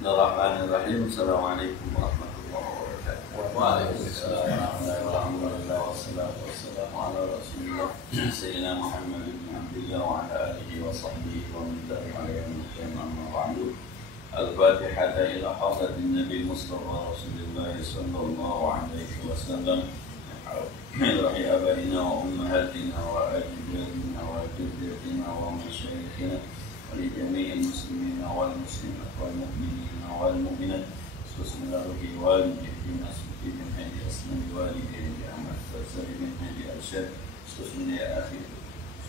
Bismillahirrahmanirrahim. Assalamualaikum warahmatullahi wabarakatuh. Waalaikumsalam warahmatullahi wabarakatuh. Wassalamu ala Rasulillah Sayyidina Muhammad bin Abdillah wa ala alihi wa sahbihi wa man tabi'ahum bi ihsan amma ba'du. Al-Fatihah ila hadratin Nabi Mustafa Rasulullah sallallahu alaihi wasallam. Ilahi abaina wa ummahatina wa ajdadina wa jaddatina wa masyayikhina wa li jami'il muslimina wal muslimat wal mu'minina wal mu'minat. Bismillahirrahmanirrahim. Walidina subhanahu min hadi asma'i walidina Ahmad Fasari min hadi arsyad. Bismillah ya akhi.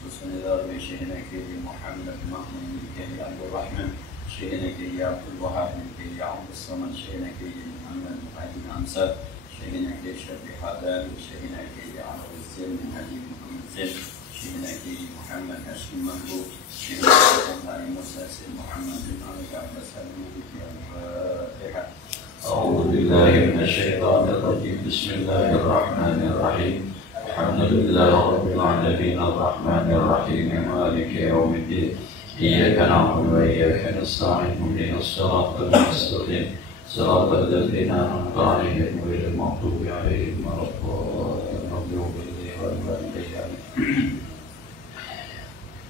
Bismillah wa shaykhina kiri Muhammad Mahmud kiri Abdul Rahman. Shaykhina kiri Abdul Wahab kiri Abdul Samad. Shaykhina kiri Muhammad Muhammad Amsad. Shaykhina kiri Syafi Hadad. Shaykhina kiri Abdul Zain min hadi Muhammad Zain. Shaykhina kiri Muhammad Hashim Mahbub. Shaykhina kiri Musa Sin Muhammad bin Ali Abbas Al-Mubiki Al-Fatihah. أعوذ بالله من الشيطان الرجيم. بسم الله الرحمن الرحيم. الحمد لله رب العالمين الرحمن الرحيم مالك يوم الدين. إياك نعبد وإياك نستعين اهدنا الصراط المستقيم صراط الذين أنعمت عليهم غير المغضوب عليهم ولا الضالين.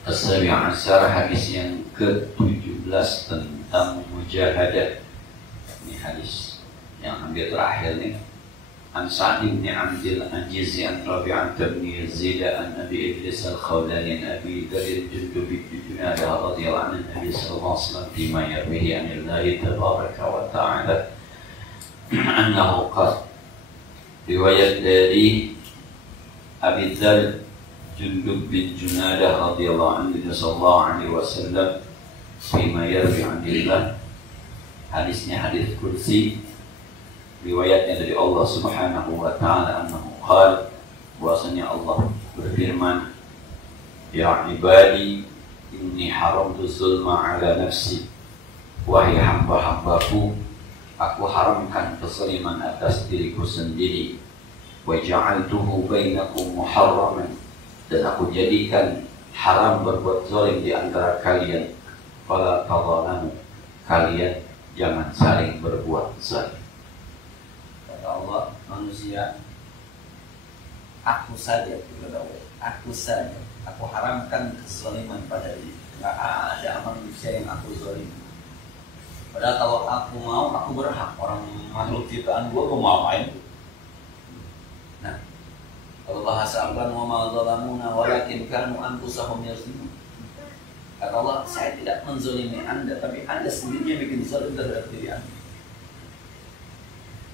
As-Sabi'ah Syarah hadis yang ke-17 tentang mujahadah. Ini hadis yang hampir terakhir nih. An Sa'd bin Abdul Aziz an Rabi'ah bin Yazid an Abi Idris al-Khawlani an Abi Dharr Jundub bin Junadah radhiyallahu anhu Nabi sallallahu alaihi wasallam fima yarwihi an Allah tabaraka wa ta'ala annahu qala. Riwayat dari Abi Dharr Jundub bin Junadah radhiyallahu anhu sallallahu alaihi wasallam fima yarwi an Allah. Hadisnya hadis kursi, riwayatnya dari Allah Subhanahu wa taala annahu qala, bahwasanya Allah berfirman, ya ibadi inni haramtu zulma ala nafsi, wahai hamba-hambaku, aku haramkan kezaliman atas diriku sendiri, wa ja'altuhu bainakum muharraman, dan aku jadikan haram berbuat zalim di antara kalian, fala tadhalamu, kalian jangan saling berbuat zalim. Kata Allah, manusia, aku saja, aku saja, aku haramkan kezaliman pada diri. Tidak ada manusia yang aku zalim. Padahal kalau aku mau, aku berhak. Orang makhluk ciptaan gua mau main. Nah, kalau bahasa Al-Quran, wa ma zalamuna walakin kanu anfusahum yazlimun. Kata Allah, saya tidak menzalimi Anda, tapi Anda sendiri yang bikin zalim terhadap diri Anda.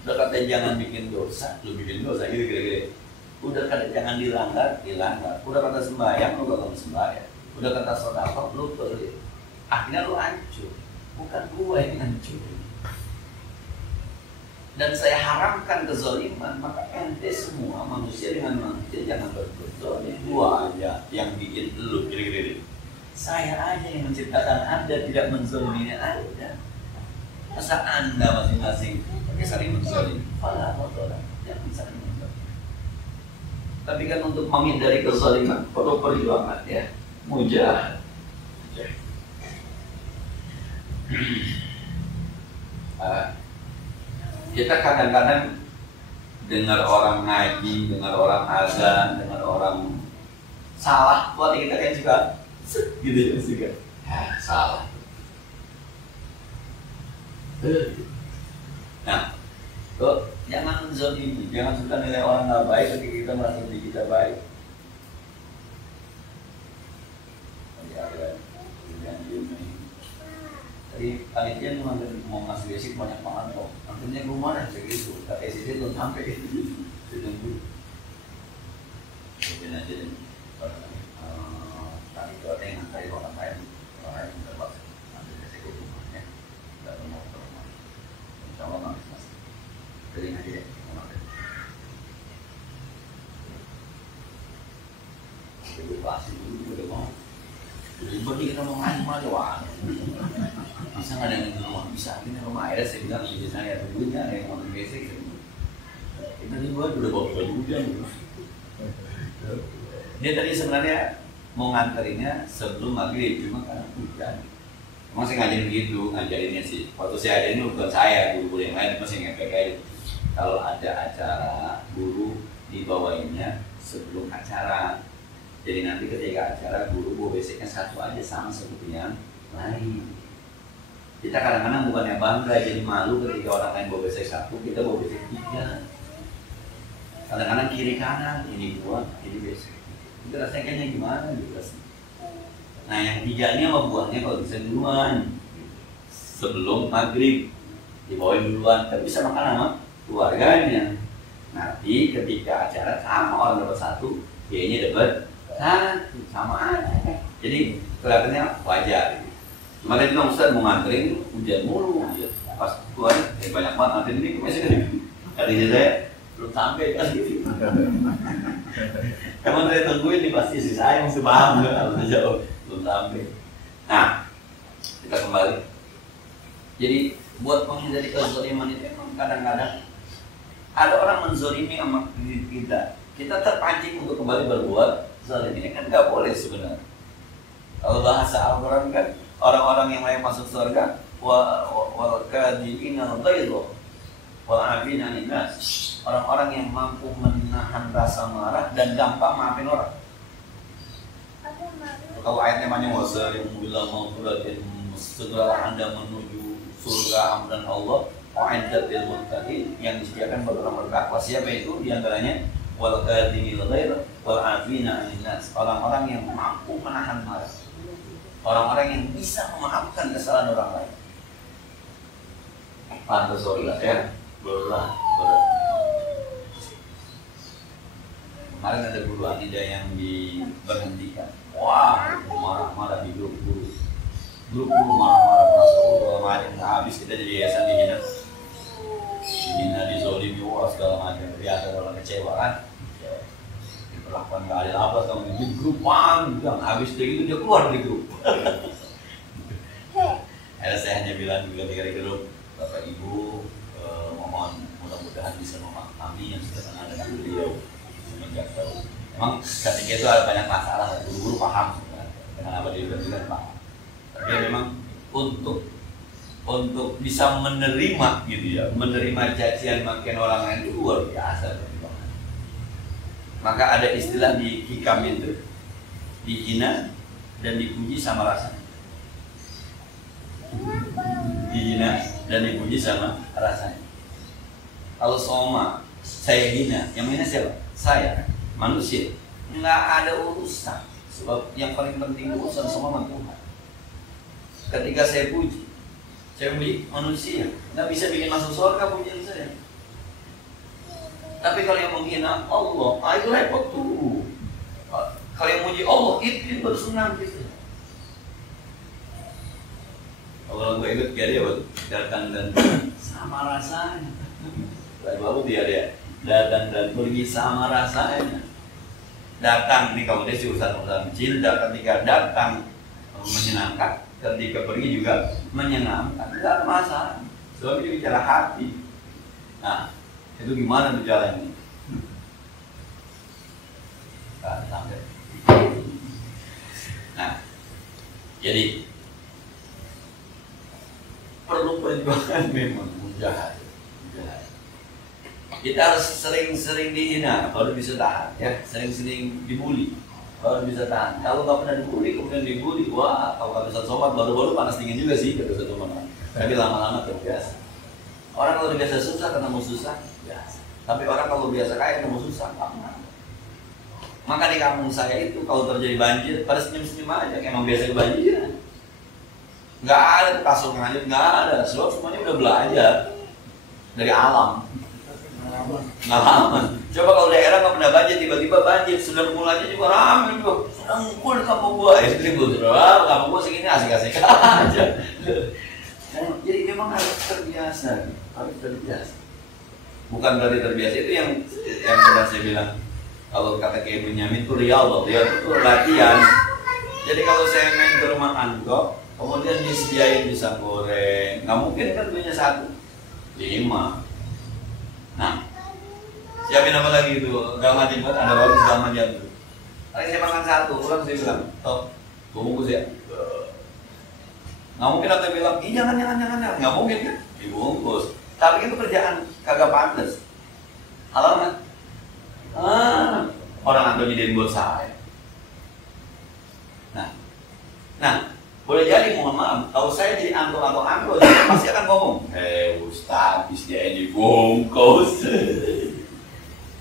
Udah kata jangan bikin dosa, lu bikin dosa, gitu kira-kira. Udah kata jangan dilanggar, dilanggar. Udah kata sembahyang, lu gak sembahyang. Udah kata sedekah, lu pelit. Akhirnya lu hancur. Bukan gua yang hancur. Dan saya haramkan kezaliman, maka ente semua manusia dengan manusia jangan berbuat zalim. Gua aja yang bikin lu, kira-kira. Saya aja yang menciptakan Anda, tidak menzalimi Anda. Masa Anda masing-masing pakai saling menzalim? Fala tadhalamu, jangan saling menzalim. Tapi kan untuk menghindari kezaliman perlu perjuangan, ya. Mujahid. Kita kadang-kadang dengar orang ngaji, dengar orang azan, dengar orang salah, buat kita kan juga gitu ya juga. Ya, salah. Nah, kok jangan zalimi, jangan suka nilai orang nggak baik ketika kita merasa diri kita baik. Tadi panitia mau ngasih basic banyak banget kok. Nantinya gue mana segitu, kata SID belum sampai. Tunggu. Mungkin aja deh. Tadi itu ada yang ngantai orang lain terbatas ambil resiko rumahnya, nggak mau ke rumah. Insya Allah nggak mas. Jadi nanti deh, jadi pasti dulu udah mau. Jadi bagi kita mau ngaji malah wah. Bisa nggak ada yang di rumah? Bisa. Ini rumah air saya bilang jadi saya dulunya ada yang mau basic. Kita nih udah bawa baju hujan. Dia tadi sebenarnya mau nganterinnya sebelum maghrib, cuma karena hujan Masih ngajarin gitu, ngajarinnya sih. Waktu saya ajarin bukan saya, guru-guru yang lain masih ngepek aja. Kalau ada acara guru dibawainnya sebelum acara. Jadi nanti ketika acara guru bawa basicnya satu aja sama seperti yang lain. Kita kadang-kadang bukannya bangga jadi malu ketika orang lain bawa basic satu, kita bawa basic tiga. Kadang-kadang kiri kanan, ini buah, ini basic. Itu rasanya kayaknya gimana gitu. Nah yang tiga ini sama buahnya kalau bisa duluan sebelum maghrib dibawain duluan, tapi bisa makan sama keluarganya. Nanti ketika acara sama orang dapat satu, dia dapat satu, sama aja. Jadi kelihatannya wajar. Cuma tadi bilang Ustaz mau nganterin hujan mulu, hujan. Pas keluar banyak banget nganterin ini masih kan? Artinya saya belum sampai kan gitu. Emang saya tungguin nih pasti si saya masih paham kalau jauh belum sampai. Nah kita kembali. Jadi buat menghindari kezaliman itu memang kadang-kadang ada orang menzalimi sama diri kita. Kita terpancing untuk kembali berbuat zalim. Ini kan nggak boleh sebenarnya. Kalau bahasa Al-Quran kan orang-orang yang layak masuk surga wal kadhibina al-ghaiz wal 'afina 'anil nas. Orang-orang yang mampu menahan rasa marah dan gampang maafin orang. Kalau ayatnya banyak wasalim bila maghfiratin, segeralah Anda menuju surga dan Allah wa'iddat lil muttaqin, yang disediakan bagi orang bertakwa. Siapa itu? Di antaranya wal kadhimil ghaidh wal 'afina 'anil nas. Orang-orang yang mampu menahan marah. Orang-orang yang bisa memaafkan kesalahan orang lain. Pantas sorry lah ya. Berat. Kemarin ada guru Anida yang diberhentikan. Wah, marah-marah di grup guru. Grup guru marah-marah, masuk kemarin habis kita jadi yayasan dihina, dizolimi, wah segala macam. Biasa orang kecewa kan. Diperlakukan nggak adil apa sama di grup yang habis itu dia keluar dari grup. Ada saya hanya bilang juga di grup, Bapak Ibu mohon mudah-mudahan bisa memahami yang sudah pernah ada di beliau. Semenjak tahu, memang ketika itu ada banyak masalah, guru-guru paham dengan apa dia bilang paham. Tapi memang untuk bisa menerima gitu ya, menerima cacian makian orang lain itu luar biasa. Maka ada istilah di hikam itu, dihina dan dipuji sama rasanya. Dihina dan dipuji sama rasanya. Kalau soma saya hina, yang hina siapa? Saya, manusia. Nggak ada urusan. Sebab yang paling penting urusan sama Tuhan. Ketika saya puji manusia, nggak bisa bikin masuk surga pujian saya. Tapi kalau yang menghina Allah, itu repot tuh. Kalau yang muji Allah, itu bersenang gitu. Kalau gue ikut dia datang dan sama rasanya. Baru dia datang dan pergi sama rasanya. Datang nih kalau dia urusan kecil, ketika datang menyenangkan, ketika pergi juga menyenangkan. Tidak ada masalah. Sebab itu bicara hati. Nah, itu gimana tuh caranya? Sampai. Nah, jadi perlu perjuangan memang mudah. Kita harus sering-sering dihina baru bisa tahan, ya. Sering-sering dibully baru bisa tahan. Kalau nggak pernah dibully, kemudian dibully, wah, kalau nggak bisa sobat baru-baru panas dingin juga sih kata satu teman. Tapi lama-lama terbiasa. Orang kalau biasa susah ketemu susah, biasa. Tapi orang kalau biasa kaya ketemu susah, apa? Maka di kampung saya itu kalau terjadi banjir, pada senyum-senyum aja, emang biasa banjir. Nggak ada kasur nganyut, nggak ada. Sebab semuanya udah belajar dari alam. Pengalaman. Coba kalau daerah nggak pernah banjir, tiba-tiba banjir, sudah mulanya juga ramai tuh. Sudah ngumpul di kampung gua, kampung gua segini asik-asik aja. Jadi memang harus terbiasa, Bukan berarti terbiasa itu yang pernah saya bilang. Kalau kata Kiai Bunyamin itu riyadhah, itu latihan. Jadi kalau saya main ke rumah Anko, kemudian disediain pisang goreng, nggak mungkin kan punya 1, 5. Nah, siapin apa lagi itu? Gak macam banget, ada bagus gak macam itu. Tadi saya makan 1, pulang saya bilang, toh, gue bungkus ya. Nggak mungkin atau bilang, ih jangan, nggak mungkin kan? Dibungkus. Tapi itu kerjaan kagak pantas. Halal kan? Orang antum jadiin buat saya. Nah, boleh jadi mohon maaf, kalau saya jadi antum atau antum, pasti akan ngomong, Ustaz, dia dibungkus.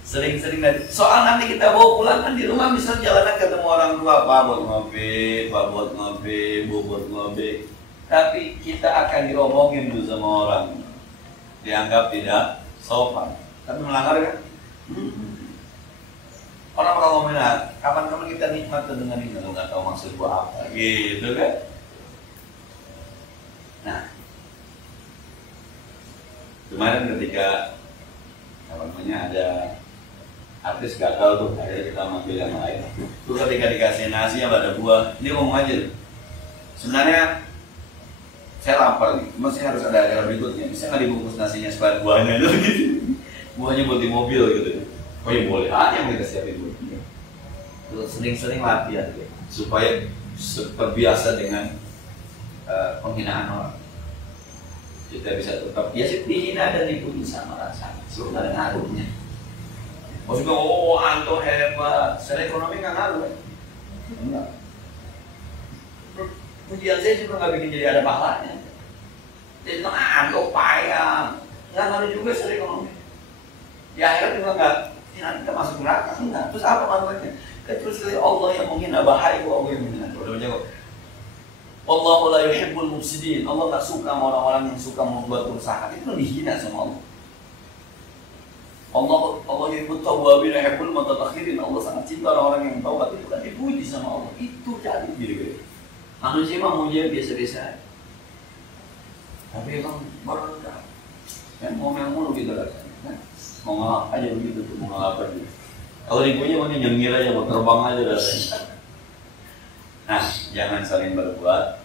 Sering-sering dari soal nanti kita bawa pulang kan di rumah misal jalanan ketemu orang tua, Pak buat ngopi, Pak buat ngopi, Bu buat ngopi. Tapi kita akan diomongin dulu sama orang, dianggap tidak sopan, tapi melanggar kan? Orang bakal ngomongin, kapan-kapan kita nikmat dengan ini, lo nggak tahu maksud gua apa, gitu kan? Nah, kemarin ketika ada artis gagal tuh, akhirnya kita ambil yang lain. Terus ketika dikasih nasi yang ada buah, dia ngomong aja tuh, sebenarnya saya lapar nih, cuma saya harus ada acara berikutnya, bisa nggak dibungkus nasinya supaya buahnya itu gitu, buahnya buat di mobil gitu. Oh ya boleh aja yang kita siapin dulu. Terus sering-sering latihan gitu, supaya terbiasa dengan penghinaan orang. Kita bisa tetap ya sih dihina dan dipuji sama rasanya, sebenarnya ngaruhnya. Maksudnya, antum hebat, secara ekonomi nggak ngaruh kan? Enggak. Pujian saya juga nggak bikin jadi ada pahalanya. Jadi antum payah, nggak ngaruh juga secara ekonomi. Ya akhirnya juga nggak, nanti kita masuk neraka, enggak. Terus apa masalahnya? Kecuali Allah yang menghina bahaya, Allah yang menghina. Udah menjawab. Allah la yuhibbul mufsidin. Allah tak suka sama orang-orang yang suka membuat kerusakan. Itu dihina sama Allah. Allah yuhibbut tawwabin wa yuhibbul mutatahhirin. Allah sangat cinta orang-orang yang taubat. Itu kan dipuji sama Allah. Itu jadi diri. Manusia mah muji biasa-biasa. Tapi emang berkah. Kan ngomel mulu gitu rasanya. Mau ngelap aja begitu tuh, mau ngelap aja. Kalau dipuji mah nyengir aja, mau terbang aja rasanya. Nah, jangan saling berbuat.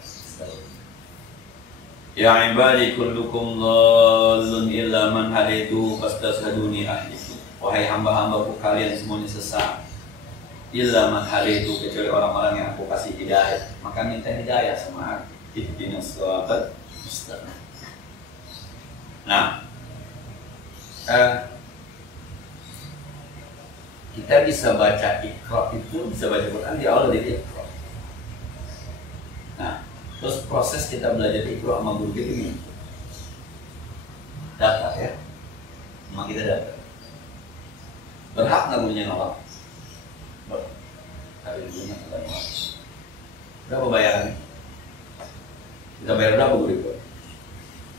Ya ibadi kullukum dhallun illa man hadaitu fastashhaduni ahdiku. Wahai hamba-hambaku kalian semuanya sesat. Illa man hadaitu, kecuali orang-orang yang aku kasih hidayah. Maka minta hidayah sama aku. Ihdinas shiratal mustaqim. Nah, kita bisa baca Iqra itu, bisa baca Quran di awal dari Iqra. Nah, terus proses kita belajar Iqra sama guru kita ini daftar ya, sama kita daftar. Berhak nggak gurunya nolak? Tapi gurunya nggak nolak. Berapa bayarannya? Kita bayar berapa guru itu?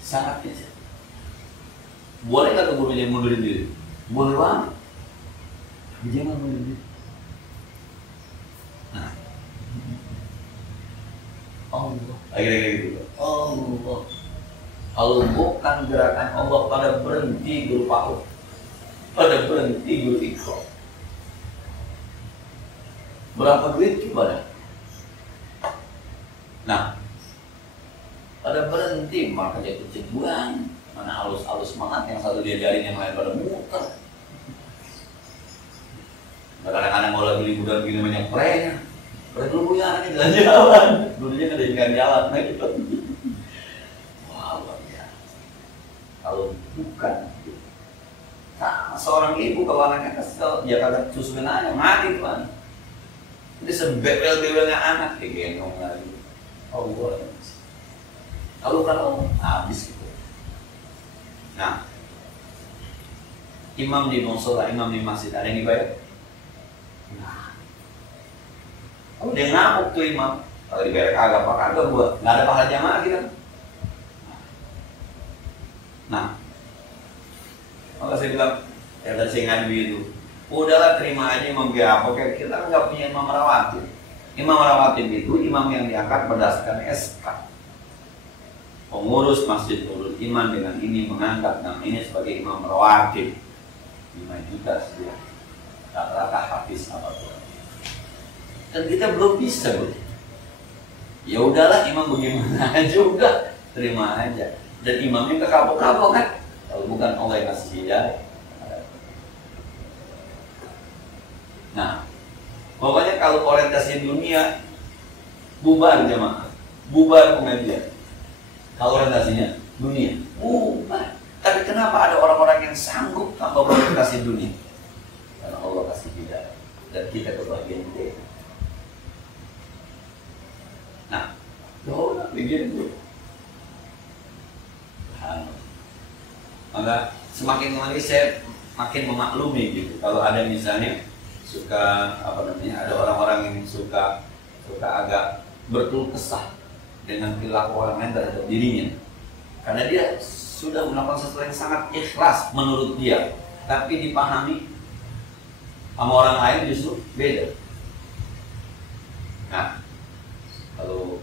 Sangat kecil. Boleh nggak ke gurunya mundurin diri? Boleh banget. Jangan mundurin diri. Nah, Allah, akhirnya gitu. Allah, kalau bukan gerakan Allah pada berhenti guru PAUD, pada berhenti guru Iqra. Berapa duit coba dah? Nah, pada berhenti maka jatuh cebuan. Mana halus-halus semangat yang satu diajarin yang lain pada muter. Kadang-kadang kalau lagi liburan begini banyak prenya. Dulu punya anaknya jalan-jalan, dulunya ngadain jalan, nah gitu. Wah, luar biasa. Kalau bukan, nah, seorang ibu kalau anaknya kesel, dia kagak susuin aja, mati tuh anak. Jadi sebebel-bebelnya anak, digendong lagi. Oh, boleh. Kalau habis gitu. Nah, imam di musola, imam di masjid, ada yang dibayar? Nah, kalau dia ngamuk tuh imam, kalau dibayar kagak apa kagak buat, nggak ada pahala jamaah kita. Nah, maka saya bilang, ya tadi saya ngadu itu, udahlah terima aja imam biar apa, kita nggak punya imam rawatib. Imam rawatib itu imam yang diangkat berdasarkan SK. Pengurus masjid Nurul Iman dengan ini mengangkat nama ini sebagai imam rawatib 5 juta sebulan. Rata-rata hafiz apapun. Dan kita belum bisa, bro. Ya udahlah imam bagaimana juga, terima aja. Dan imamnya kekabok-kabok kan? Kalau bukan Allah yang kasih hidayah. Nah, pokoknya kalau orientasi dunia bubar jamaah, bubar komedian. Kalau orientasinya dunia, bukan. Tapi kenapa ada orang-orang yang sanggup tanpa berorientasi dunia? Karena Allah kasih hidayah dan kita kebahagiaan dia. Nah, doa begini tuh. Maka semakin lagi saya makin memaklumi gitu. Kalau ada misalnya suka ada orang-orang yang suka agak berkeluh kesah dengan perilaku orang lain terhadap dirinya, karena dia sudah melakukan sesuatu yang sangat ikhlas menurut dia, tapi dipahami sama orang lain justru beda. Nah, kalau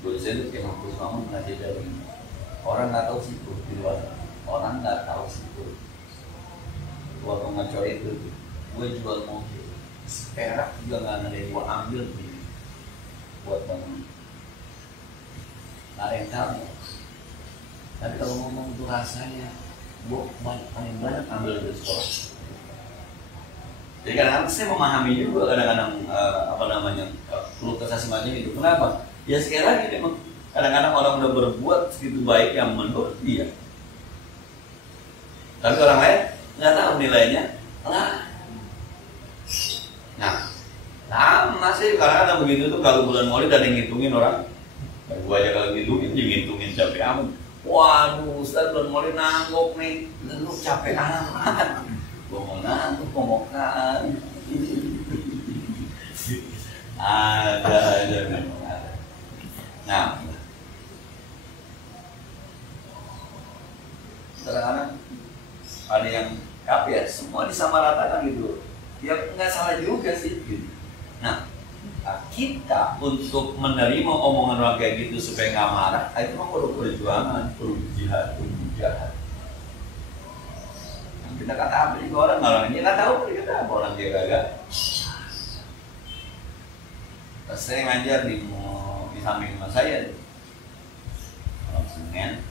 guru saya itu kayak Mahfuz Mamun pernah cerita begini, orang nggak tahu situ di luar, orang nggak tahu situ. Waktu ngaco itu, gue jual mobil, perak juga nggak ada yang gue ambil buat bangun. Nggak ada yang tahu. Tapi kalau ngomong itu rasanya, gue paling banyak ambil dari sekolah. Jadi kadang-kadang saya memahami juga kadang-kadang perlu kesah semacam itu. Kenapa? Ya sekali lagi memang kadang-kadang orang udah berbuat segitu baik yang menurut dia, tapi orang lain nggak tahu nilainya. Nah, masih kadang-kadang begitu tuh kalau bulan Maulid ada yang ngitungin orang. Gue aja kalau ngitungin, dia ngitungin capek amat. Waduh, Ustaz bulan Maulid nanggok nih, lu capek amat. Gue mau nanggok, mau kan. Ada memang ada. Nah, kadang-kadang ada yang apa ya, semua disamaratakan gitu. Ya nggak salah juga sih gitu. Nah, kita untuk menerima omongan orang kayak gitu supaya nggak marah, itu mah perlu perjuangan, perlu jihad, Kita kata apa juga orang ini nggak tahu kita apa orang dia gagal. Saya ngajar di samping rumah saya, malam Senin,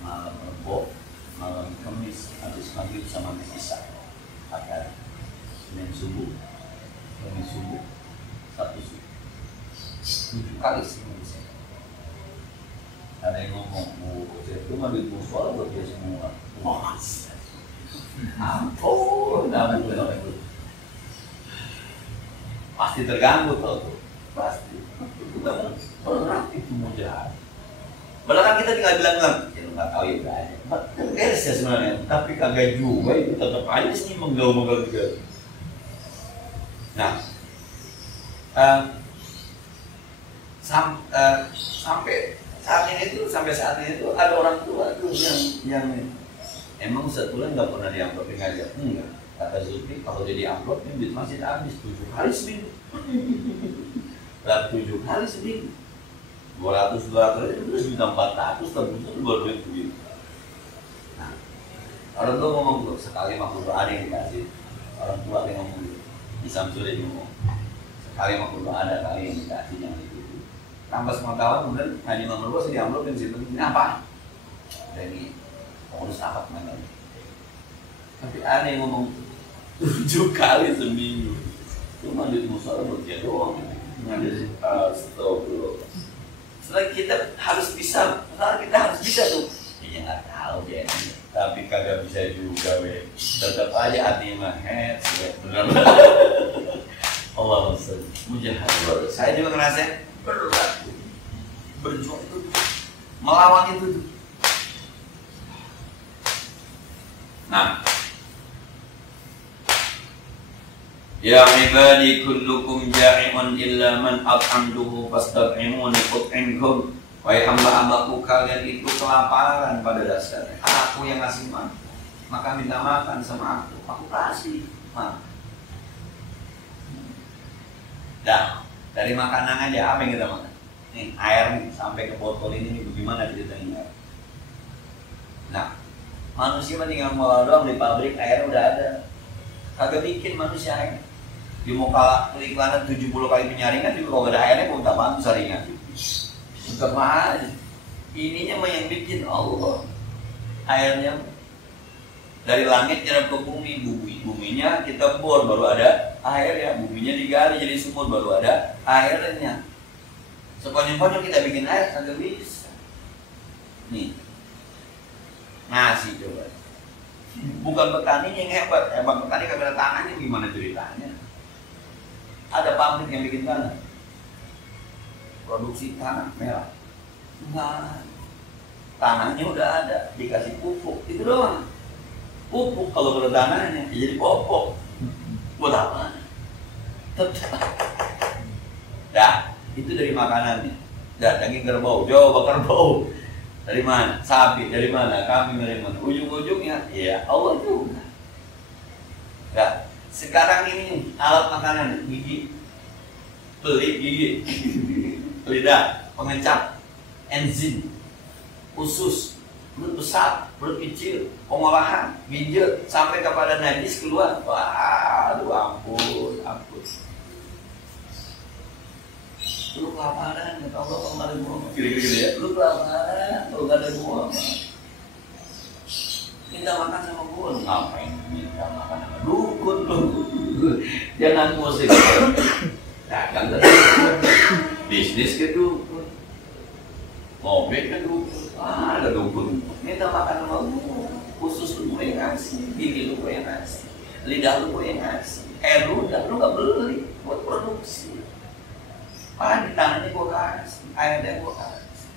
malam Rebo, malam Kamis, habis maghrib sama Isya. Akan Senin subuh, Kamis subuh, Sabtu subuh, 7 kali sih saya. Ada yang ngomong, saya itu mah duit musola buat dia semua. Ampun, pasti terganggu tuh, pasti. Berat itu mudah. Padahal kita tinggal bilang, ya lu nggak tahu ya udah aja. Beres ya sebenarnya, tapi kagak juga itu tetap aja sih menggaul juga. Nah, sampai saat ini tuh ada orang tua tuh yang emang sebulan nggak pernah diamplop ngajar, enggak. Kata Zulfi kalau jadi amplopnya duit masih habis 7 kali seminggu. 7 kali seminggu. 200 itu terus juta 400 terus baru duit begitu. Nah, orang tua ngomong tuh sekali makhluk ada yang dikasih. Orang tua yang ngomong tuh di Samsul dia ngomong sekali makhluk ada kali yang dikasih yang itu. Tambah pengetahuan kemudian ngaji nomor 2 saya diamplopin situ. Ini apa? Dan ini pengurus apa namanya? Tapi ada yang ngomong 7 kali seminggu. Cuma duit musola buat dia doang. Ngaji astagfirullah. Setelah kita harus bisa tuh. Ya nggak tahu dia, tapi kagak bisa juga weh. Tetap aja hati mah benar. Allah mujahid. Saya juga ngerasa berat. Berjuang itu, melawan itu. Nah, ya ibadi kullukum ja'imun illa man at'amtuhu fastad'imuni ut'imkum. Wahai hamba-hambaku kalian itu kelaparan pada dasarnya. Aku yang ngasih makan, maka minta makan sama aku kasih makan. Dah, dari makanan aja apa yang kita makan? Nih, air nih, sampai ke botol ini bagaimana ceritanya? Nah, manusia tinggal mau doang di pabrik, air udah ada. Kagak bikin manusia air. Dia mau kalah periklanan 70 kali penyaringan juga kalau ada airnya mau tak bantu saringan. Tetap aja. Ininya mah yang bikin Allah. Airnya dari langit nyerap ke bumi, buminya kita bor baru ada air ya, buminya digali jadi sumur baru ada airnya. Sepanjang-panjang kita bikin air kagak bisa. Nih, ngasih coba. Bukan petani yang hebat, petani kagak ada tanahnya, gimana ceritanya? Ada pabrik yang bikin tanah, produksi tanah merah. Enggak, tanahnya udah ada, dikasih pupuk, itu doang. Pupuk kalau ada tanahnya, jadi popok. Buat apa? Tetap. Dah, itu dari makanannya. Dah, daging kerbau, coba kerbau. Dari mana? Sapi, dari mana? Kambing, dari mana? Ujung-ujungnya, ya Allah juga. Dah, sekarang ini alat makanan, gigi. Beli gigi. Lidah, pengecap, enzim, usus, perut besar, perut kecil, pengolahan, ginjal, sampai kepada najis keluar. Waduh, ampun. Lu kelaparan, kata Allah, kalau nggak ada gua. Gini-gini ya, lu kelaparan, kalau nggak ada gua. Minta makan sama gua, ngapain minta makan sama dukun lu? Jangan musik. Dagang ke dukun, bisnis ke dukun, mobil ke dukun, ada dukun. Minta makan sama gua, khusus lu yang ngasih, gigi lu yang ngasih, lidah lu yang ngasih, lu nggak beli buat produksi. Di tanahnya gue kasih, airnya gue kasih.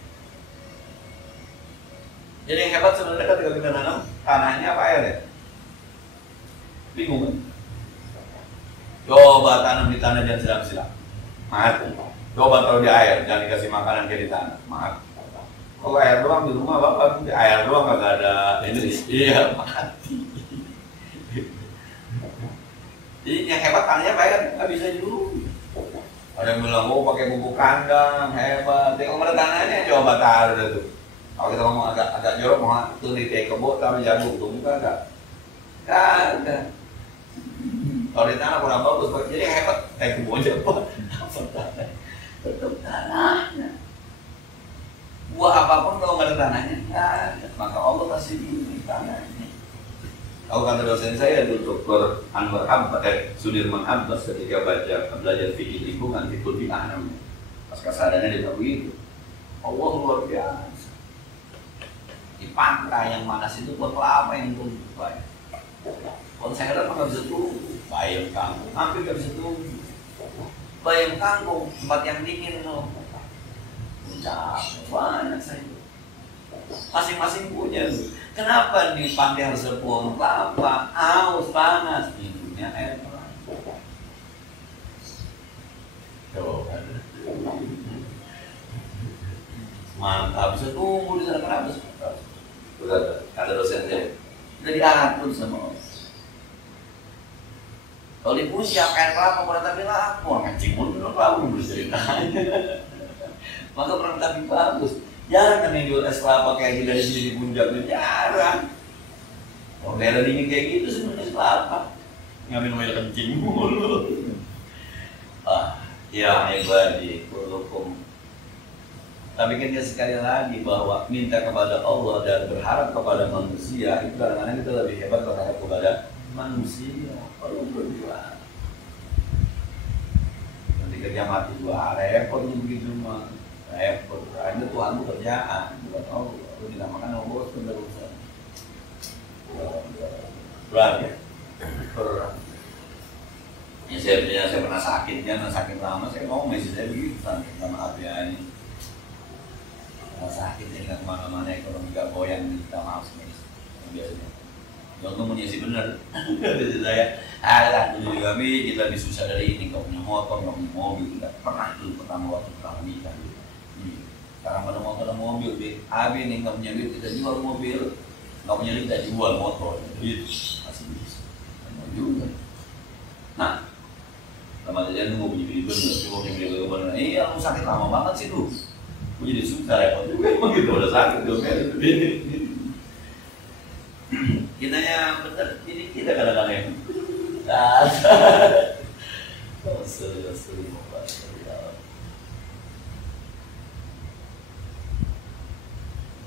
Jadi yang hebat sebenarnya ketika kita nanam, tanahnya apa airnya? Bingung kan? Coba tanam di tanah jangan silam-silam, mati. Coba taruh di air, jangan dikasih makanan kayak di tanah, mati. Kalau air doang di rumah bapak, air doang kagak ada ini, iya mati. Jadi yang hebat tanahnya apa air? Nggak bisa dulu. Ada yang bilang, oh pakai bubuk kandang, hebat. Tapi kalau ada tanahnya, coba taruh dah tuh. Kalau kita ngomong agak jorok, mau tuh di kayak kebun, taruh jagung, tuh kagak. Kagak. Kalau di tanah kurang bagus, jadi yang hebat, kayak kebun aja, Pak. Tetap tanahnya. Buah apapun kalau nggak ada tanahnya, kagak. Maka Allah kasih ini tanahnya. Kalau kata dosen saya itu Dr. Anwar Abbas, Sudirman Abbas ketika belajar fikih lingkungan itu di Anam. Pas kesadarannya dia tahu itu, Allah luar biasa. Di pantai yang manas itu buat kelapa yang tumbuh banyak. Konser apa nggak bisa tumbuh, bayam kangkung hampir nggak bisa tumbuh. Bayam kangkung tempat yang dingin loh, banyak saya. Masing-masing punya. Kenapa di pantai harus ada pohon kelapa, haus, panas, minumnya air kelapa. Mantap, bisa tumbuh di sana kenapa? Udah ada dosen saya, udah diatur sama Allah. Kalau dipuji air kelapa, kurang tapi lapor, ngancing mulu, belum ceritanya. Maka kurang tapi bagus. Jarang kan yang jual es kelapa kayak dari sini di puncak itu jarang. Kalau daerah dingin kayak gitu sebenarnya es kelapa nggak minum air kencing mulu. Ya ibadi kullukum. Tapi kan sekali lagi bahwa minta kepada Allah dan berharap kepada manusia itu kadang-kadang kita lebih hebat berharap kepada manusia. Kalau berjuang nanti kerja mati dua repot begitu mah. Repot, itu Tuhan itu kerjaan, bukan Allah. Lu dinamakan sama bos pun berusaha. Berat ya? Berat. Ya saya pernah sakit kan, sakit lama, saya ngomong masih saya begitu sama Abia ini. Pernah sakit, jadi nggak kemana-mana, ekonomi nggak goyang, minta maaf semuanya. Biasanya. Jangan punya sih benar. Jadi saya, dulu kami kita disusah dari ini, nggak punya motor, nggak punya mobil, nggak pernah dulu pertama waktu pertama nikah. Sekarang pada motor dan mobil, Abi nih nggak punya duit kita jual mobil, nggak punya duit kita jual motor, duit masih bisa, mau juga. Nah, sama aja nunggu punya duit bener, coba punya duit bener. Iya, lu sakit lama banget sih lu, gue jadi susah repot juga emang gitu udah sakit dong ya. Kita yang bener, ini kita kadang-kadang yang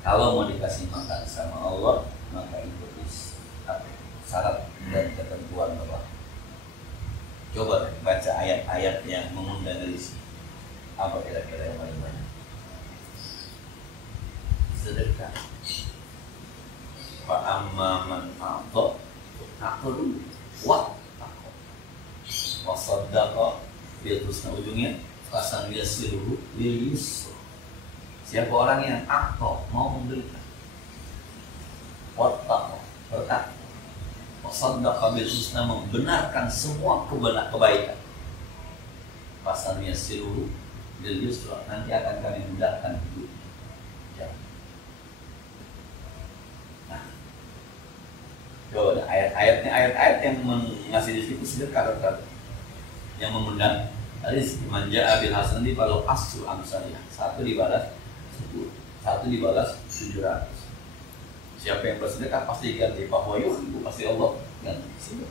kalau mau dikasih makan sama Allah, maka itu syarat dan ketentuan Allah. Coba baca ayat-ayat yang mengundang dari sini. Apa kira-kira yang paling banyak? sedekah. Fa amma man a'ta naqulu wa saddaqa bil husna, ujungnya fasan yasiru lil yusra. Siapa orang yang a'ta, mau memberikan, wattaqa, bertakwa, wa saddaqa bil husna, membenarkan semua kebaikan, fasan yasiru lil yusra, nanti akan kami mudahkan hidup. Ada ayat-ayatnya, ayat-ayat yang mengasih rezeki sedekah, yang mengundang rezeki. Manja abil hasanati kalau asru amsalnya, satu dibalas 10, satu dibalas 700. Siapa yang bersedekah pasti ganti pahoyuh, itu pasti Allah ganti.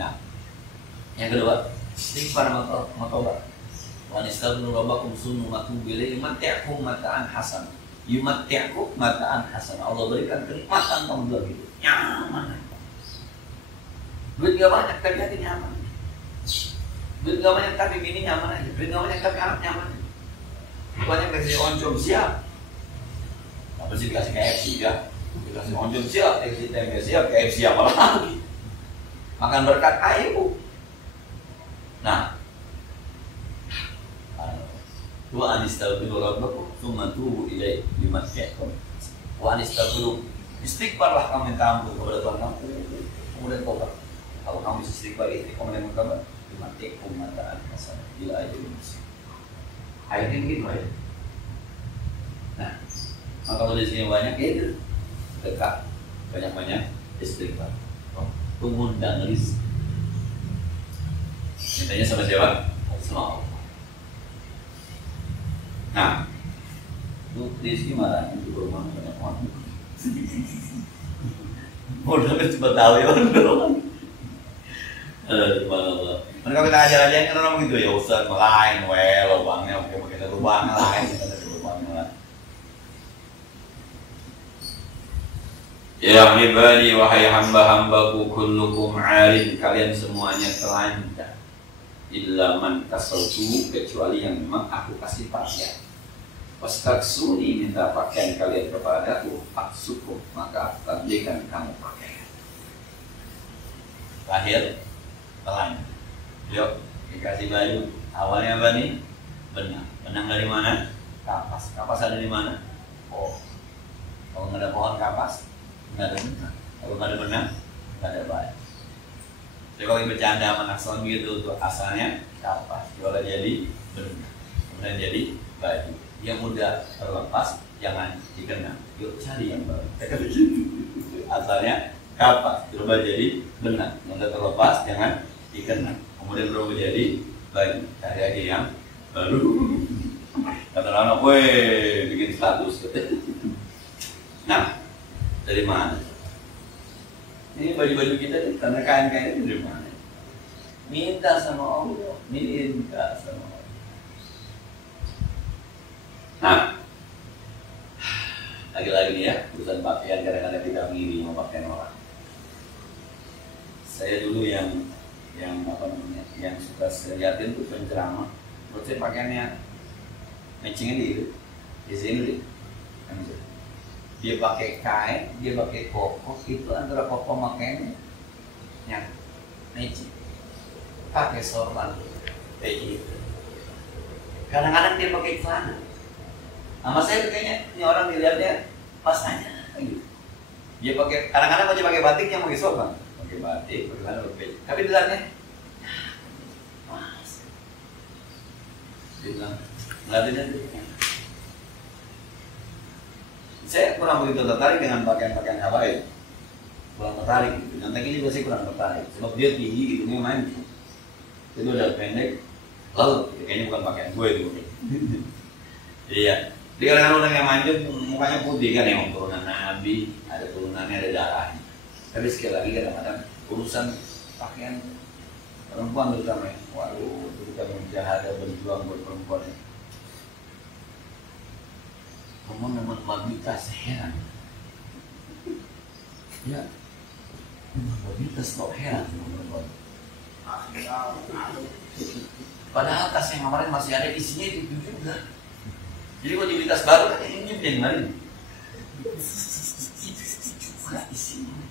Nah, yang kedua, istighfar matobat. Wa nistaghfiru rabbakum summa matubu ilaihi mata'akum mata'an hasan. Yumatti'akum mata'an hasan. Allah berikan kenikmatan kamu dalam hidup, nyaman. Duit gak banyak tapi hati nyaman. Duit gak banyak tapi bini nyaman aja. Duit gak banyak tapi anak nyaman. Banyak kasih oncom siap. Apa sih dikasih KFC ya? Dikasih oncom siap, dikasih tempe siap, KFC apa lagi? Makan berkat air. Nah, wa anistaghfiru rabbakum tsumma tubu ilaihi yumatti'ukum wa anistaghfiru, istighfarlah kamu minta ampun kepada Tuhan kamu, kemudian tobat. Kalau kamu istighfar itu kemudian bertobat, yumatti'ukum mata'an hasan ila ajalin musamma. Ayatnya begitu ya. Nah, maka kalau di sini banyak itu dekat, banyak-banyak istighfar, mengundang rezeki. Mintanya sama siapa? Sama Allah. Nah, itu Rizky marah itu rumah banyak orang. Udah cepat tahu ya orang. Mereka kita ajar aja kan orang begitu ya, Ustaz melain, lubangnya oke kita lubang lain, kita lubang. Ya ibadi, wahai hamba-hambaku, kullukum 'arin, kalian semuanya telanjang. Illa man kasaltu, kecuali yang memang aku kasih pakaian. Wastaksuni, minta pakaian kalian kepadaku, aksukum, maka aku akan berikan kamu pakaian. Lahir telanjang, yuk dikasih baju. Awalnya apa nih? Benang. Benang dari mana? Kapas. Kapas ada di mana? Oh, kalau nggak ada pohon kapas, nggak ada benang. Kalau nggak ada benang, nggak ada baju. Jadi kalau bercanda sama anak suami gitu, tuh asalnya kapas, jualan jadi benang, kemudian jadi baju. Yang mudah terlepas jangan dikenang, yuk cari yang baru. Asalnya kapas, berubah jadi benang, mudah terlepas jangan dikenang, kemudian berubah jadi baju. Cari aja yang baru. Kata anak, weh bikin status. Nah, dari mana? Ini baju-baju kita nih, karena kain-kain itu dari mana? Minta sama Allah, minta sama Allah. Nah, lagi-lagi nih ya, urusan pakaian kadang-kadang kita ngiri sama pakaian orang. Saya dulu yang apa namanya, yang suka saya liatin tuh penceramah, menurut saya pakaiannya matchingnya di sini, dia pakai kain, dia pakai koko, itu antara koko makainya yang matching, pakai sorban kayak gitu. Kadang-kadang dia pakai celana. Sama saya kayaknya ini orang dilihatnya pas aja gitu. Dia pakai, kadang-kadang mau pakai batik, yang pakai sorban, pakai batik, pakai mana pakai. Tapi dilihatnya, mas, dia bilang, ngeliatinnya tuh. Saya kurang begitu tertarik dengan pakaian-pakaian habaib, kurang tertarik gitu. Yang ini juga saya kurang tertarik, sebab dia tinggi gitu, dia main. Itu udah pendek, lalu kayaknya bukan pakaian gue itu. Iya. Dia kadang-kadang orang yang manjut mukanya putih kan, yang turunan Nabi, ada turunannya, ada darahnya. Tapi sekali lagi kadang-kadang urusan pakaian perempuan terutama, waduh, kita menjahadah berjuang buat perempuan. Memang wanita heran. Ya, memang wanita kok heran sama perempuan. Padahal tas yang kemarin masih ada isinya itu juga. Jadi kalau dibeli tas baru kan ini jadi mana? Itu juga isinya,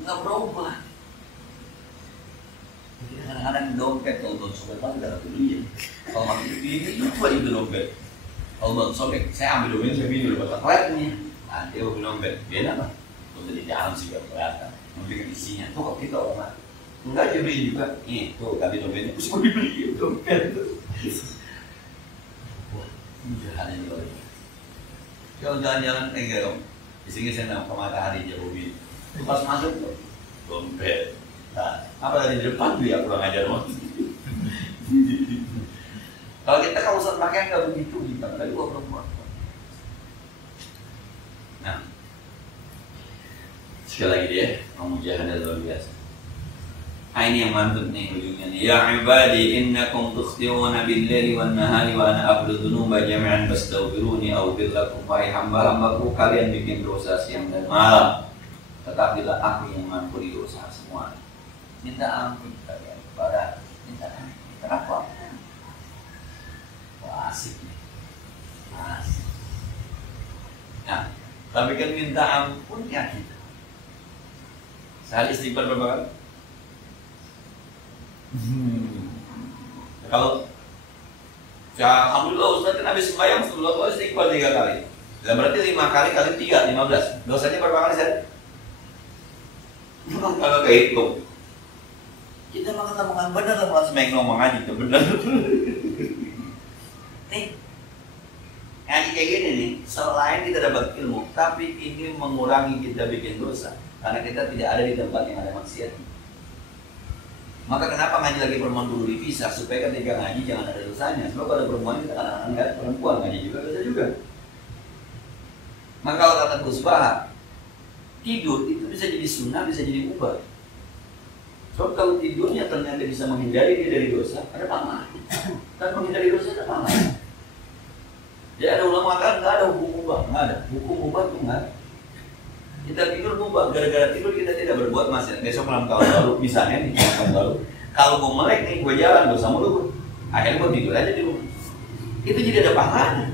nggak berubah. Jadi kadang-kadang dompet kalau mau sobek apa nggak perlu ya. Kalau masih ini itu aja dompet. Kalau mau sobek, saya ambil dompet saya minum buat klepnya. Nanti aku dompet, beda lah. Kalau di dalam sih nggak kelihatan. Memberikan isinya. Tuh kalau kita orang enggak aja beli juga. Nih, tuh ganti dompetnya. Terus mau dibeli dompet. Wah, ini jalan yang luar biasa. Kalau jalan-jalan enggak dong. Di sini saya nampak matahari jauh ini. Pas masuk tuh dompet. Nah, apa tadi di depan tuh ya kurang ajar loh. Kalau kita kalau usah pakai nggak begitu, kita tadi gua perempuan. Nah, sekali lagi dia mujahadah luar biasa. Nah, ini yang mantap nih ujungnya nih. Ya ibadi innakum tukhti'una bil-laili wan-nahari wa ana aghfiru dzunuba jami'an fastaghfiruni aghfir lakum. Wahai hamba-hambaku, kalian bikin dosa siang dan malam, tetapilah aku yang mengampuni dosa semua. Minta ampun kalian kepada minta ampun. Kenapa? Wah, asik nih. Asik. Nah, tapi kan minta ampunnya kita. Sehari istighfar berapa kali? Kalau ya, alhamdulillah Ustaz kan habis sembahyang sebelum istighfar 3 kali. Dan berarti 5 kali kali 3, 15. Dosanya berapa kali Ustaz? Kalau kehitung. Kita mengatakan benar sama sembahyang ngomong aja itu benar. Nih, ngaji kayak gini nih, selain kita dapat ilmu, tapi ini mengurangi kita bikin dosa. Karena kita tidak ada di tempat yang ada maksiat. Maka kenapa ngaji lagi perempuan dulu dipisah, supaya ketika ngaji jangan ada dosanya. Sebab pada perempuan kita kadang-kadang nggak perempuan ngaji juga dosa juga. Maka kalau kata Gus Bahar, tidur itu bisa jadi sunnah, bisa jadi ubah. Sebab kalau tidurnya ternyata bisa menghindari dia dari dosa, ada pahala. Dan menghindari dosa ada pahala. Jadi ada ulama mengatakan nggak ada hukum ubah, nggak ada hukum ubah itu nggak ada. Kita tidur ubah, gara-gara tidur kita tidak berbuat maksiat. Besok malam tahun baru, misalnya nih tahun baru, kalau gue melek nih, gue jalan dosa mulu, akhirnya gue tidur aja di rumah. Itu jadi ada pahalanya.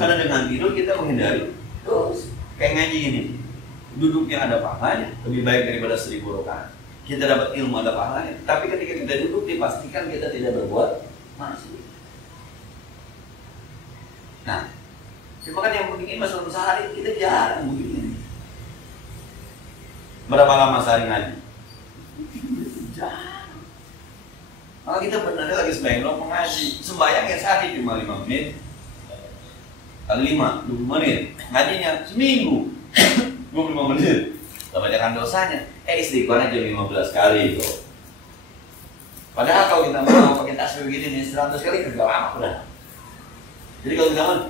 Karena dengan tidur kita menghindari terus kayak ngaji ini, duduknya ada pahalanya, lebih baik daripada 1000 rakaat. Kita dapat ilmu ada pahalanya. Tapi ketika kita duduk dipastikan kita tidak berbuat maksiat. Nah, cuma kan yang begini masalah sehari kita jarang begini. Berapa lama sehari ngaji? Jarang. Maka kita benar lagi sembahyang mengaji. Sembahyang ya sehari cuma 5 menit. Kali 5, 20 menit. Ngajinya seminggu 25 menit. Kebanyakan dosanya. Istighfar aja 15 kali itu. Padahal kalau kita mau pakai tasbih begini nih 100 kali enggak lama udah. Jadi kalau kita mau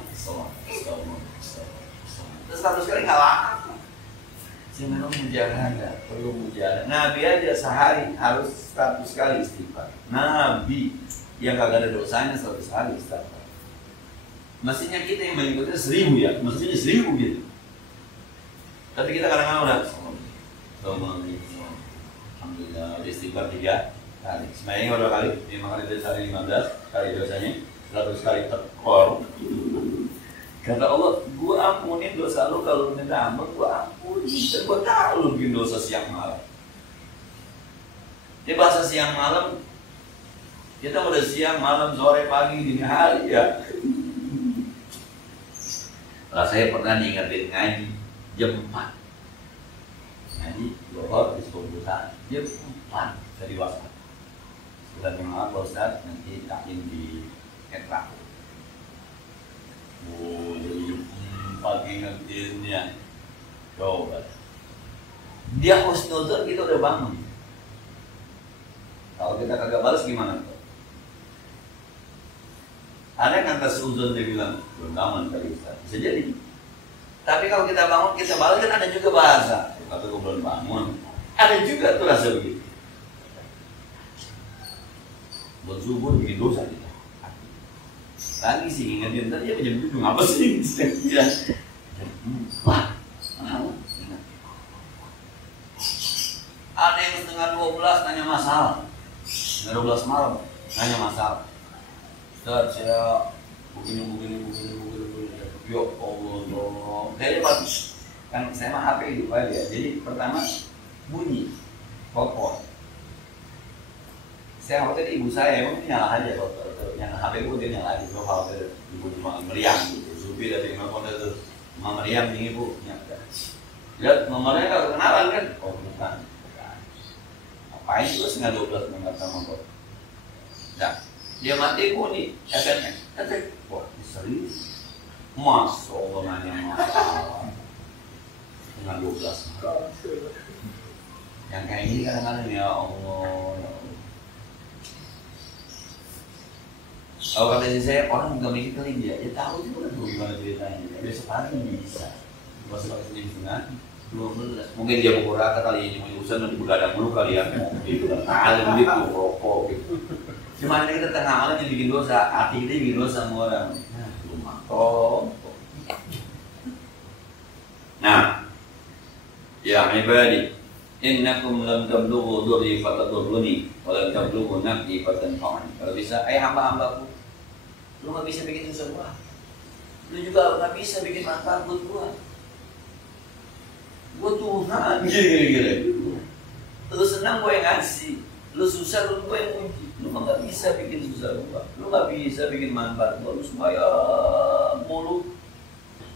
terus 100 kali enggak lama. Sebenarnya mujahadah, perlu mujahadah. Nabi aja sehari harus 100 kali istighfar. Nabi yang kagak ada dosanya 100 kali istighfar. Mestinya kita yang mengikutnya 1000 ya, mestinya 1000 gitu. Tapi kita kadang-kadang udah alhamdulillah istighfar 3 kali. Sembahyang berapa kali? 5 kali dari sehari 15 kali dosanya 100 kali tekor. Kata Allah, gua ampunin dosa lu kalau lu minta ampun, gua ampunin. Dan gua tahu lu bikin dosa siang malam. Ini bahasa siang malam, kita udah siang, malam, sore, pagi, dini hari ya. Lah saya pernah diingetin ngaji jam 4. Ngaji, Zuhur, disebut-sebutan jam 4 dari WhatsApp. Bulan maaf Pak Ustaz, nanti taklim di Ekra. Oh, jadi pagi ngertiinnya. Coba. Dia husnuzon kita udah bangun. Kalau kita kagak balas gimana tuh? Ada kan tasuzon dia bilang, belum bangun kali Ustaz. Bisa jadi. Tapi kalau kita bangun, kita balas kan ada juga bahasa. Kata gue belum bangun. Ada juga tuh rasa begitu. Buat subuh bikin dosa kita. Lagi sih ingetin tadi jam 7 ngapa sih? Ya. Wah, ada yang setengah 12 nanya masalah. Setengah 12 malam nanya masalah. Ustaz, saya begini. Yo Allah dong. Kayaknya bagus. Kan saya mah HP itu aja. Jadi pertama bunyi, telepon. Saya khawatir ibu saya emang nyala aja kalau yang HP itu dia nyala aja. Kalau khawatir ibu cuma meriang gitu. Zubi dari telepon itu mama meriang nih ibu. Lihat nomornya nggak kenalan kan? Oh bukan. Ngapain terus nggak 12 nomor sama kok? Nah, dia mati nih SMS. Wah serius. Masya Allah nanya masalah dengan 12 yang kayak ini kadang-kadang ya Allah. Kalau kata saya orang nggak mikir kali dia tahu juga kan gimana ceritanya. Besok hari bisa masuk pakai sendiri dengan 12. Mungkin dia pukul rata kali ini mau urusan nanti begadang dulu kali ya. Itu kan alim gitu rokok gitu. Cuma kita tengah malam yang bikin dosa, hati kita bikin dosa sama orang. Nah, ya ibadi, innakum lam tablughu dhurri fatadurruni wa lam tablughu naf'i fatanfa'uni. Kalau bisa, hamba-hambaku, lu nggak bisa bikin susah gua, lu juga nggak bisa bikin manfaat buat gua Tuhan, gila. Lu senang gua yang ngasih, lu susah lu gua yang uji. Lu nggak bisa bikin susah gua, lu nggak bisa bikin manfaat gua, lu supaya mulu.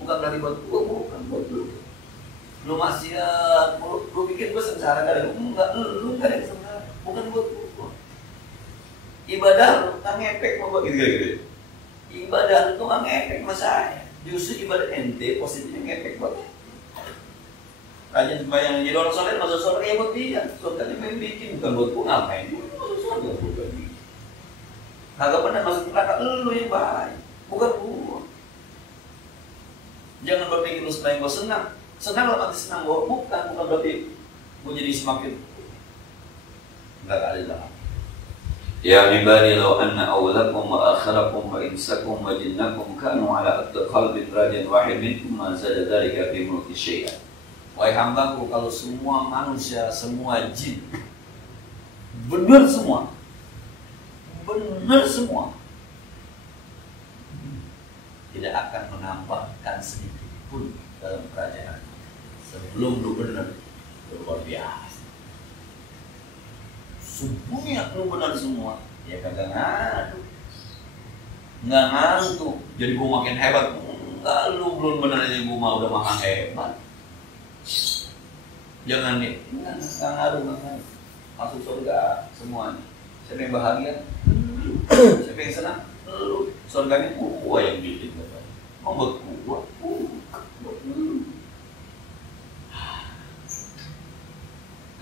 Bukan dari buat gua, bukan buat lu. Lu masih lu bikin gua sengsara gak ada, enggak, lu gak ada yang sengsara, bukan buat gua. Ibadah lu nggak ngepek sama gua gitu. Ibadah lu tuh nggak ngepek sama saya. Justru ibadah ente positifnya ngepek buat. Rajin sembahyang jadi orang soleh masuk surga ya buat dia. Surga yang bikin bukan buat gua, ngapain gua masuk surga bukan. Kagak pernah masuk neraka, lu yang baik, bukan gua. Jangan berpikir lu supaya gua senang. Senang lo pasti senang gua, bukan berarti gua jadi semakin enggak ada dalam. Ya ibadi law anna awwalakum wa akhirakum wa insakum wa jinnakum kanu ala atqal qalbin rajin wahid minkum ma zada dzalika fi mulki syai'an. Wahai hambaku, kalau semua manusia, semua jin benar semua tidak akan menambahkan sedikit pun dalam kerajaan sebelum lu benar luar biasa. Semuanya lu benar semua ya kagak ngaruh tuh jadi gua makin hebat. Enggak, lu belum benar aja gua udah makin hebat. Jangan nih, enggak ngaruh masuk surga semuanya. Siapa yang bahagia? Siapa yang senang? Lu. Surganya gua yang bikin. Mau buat gua.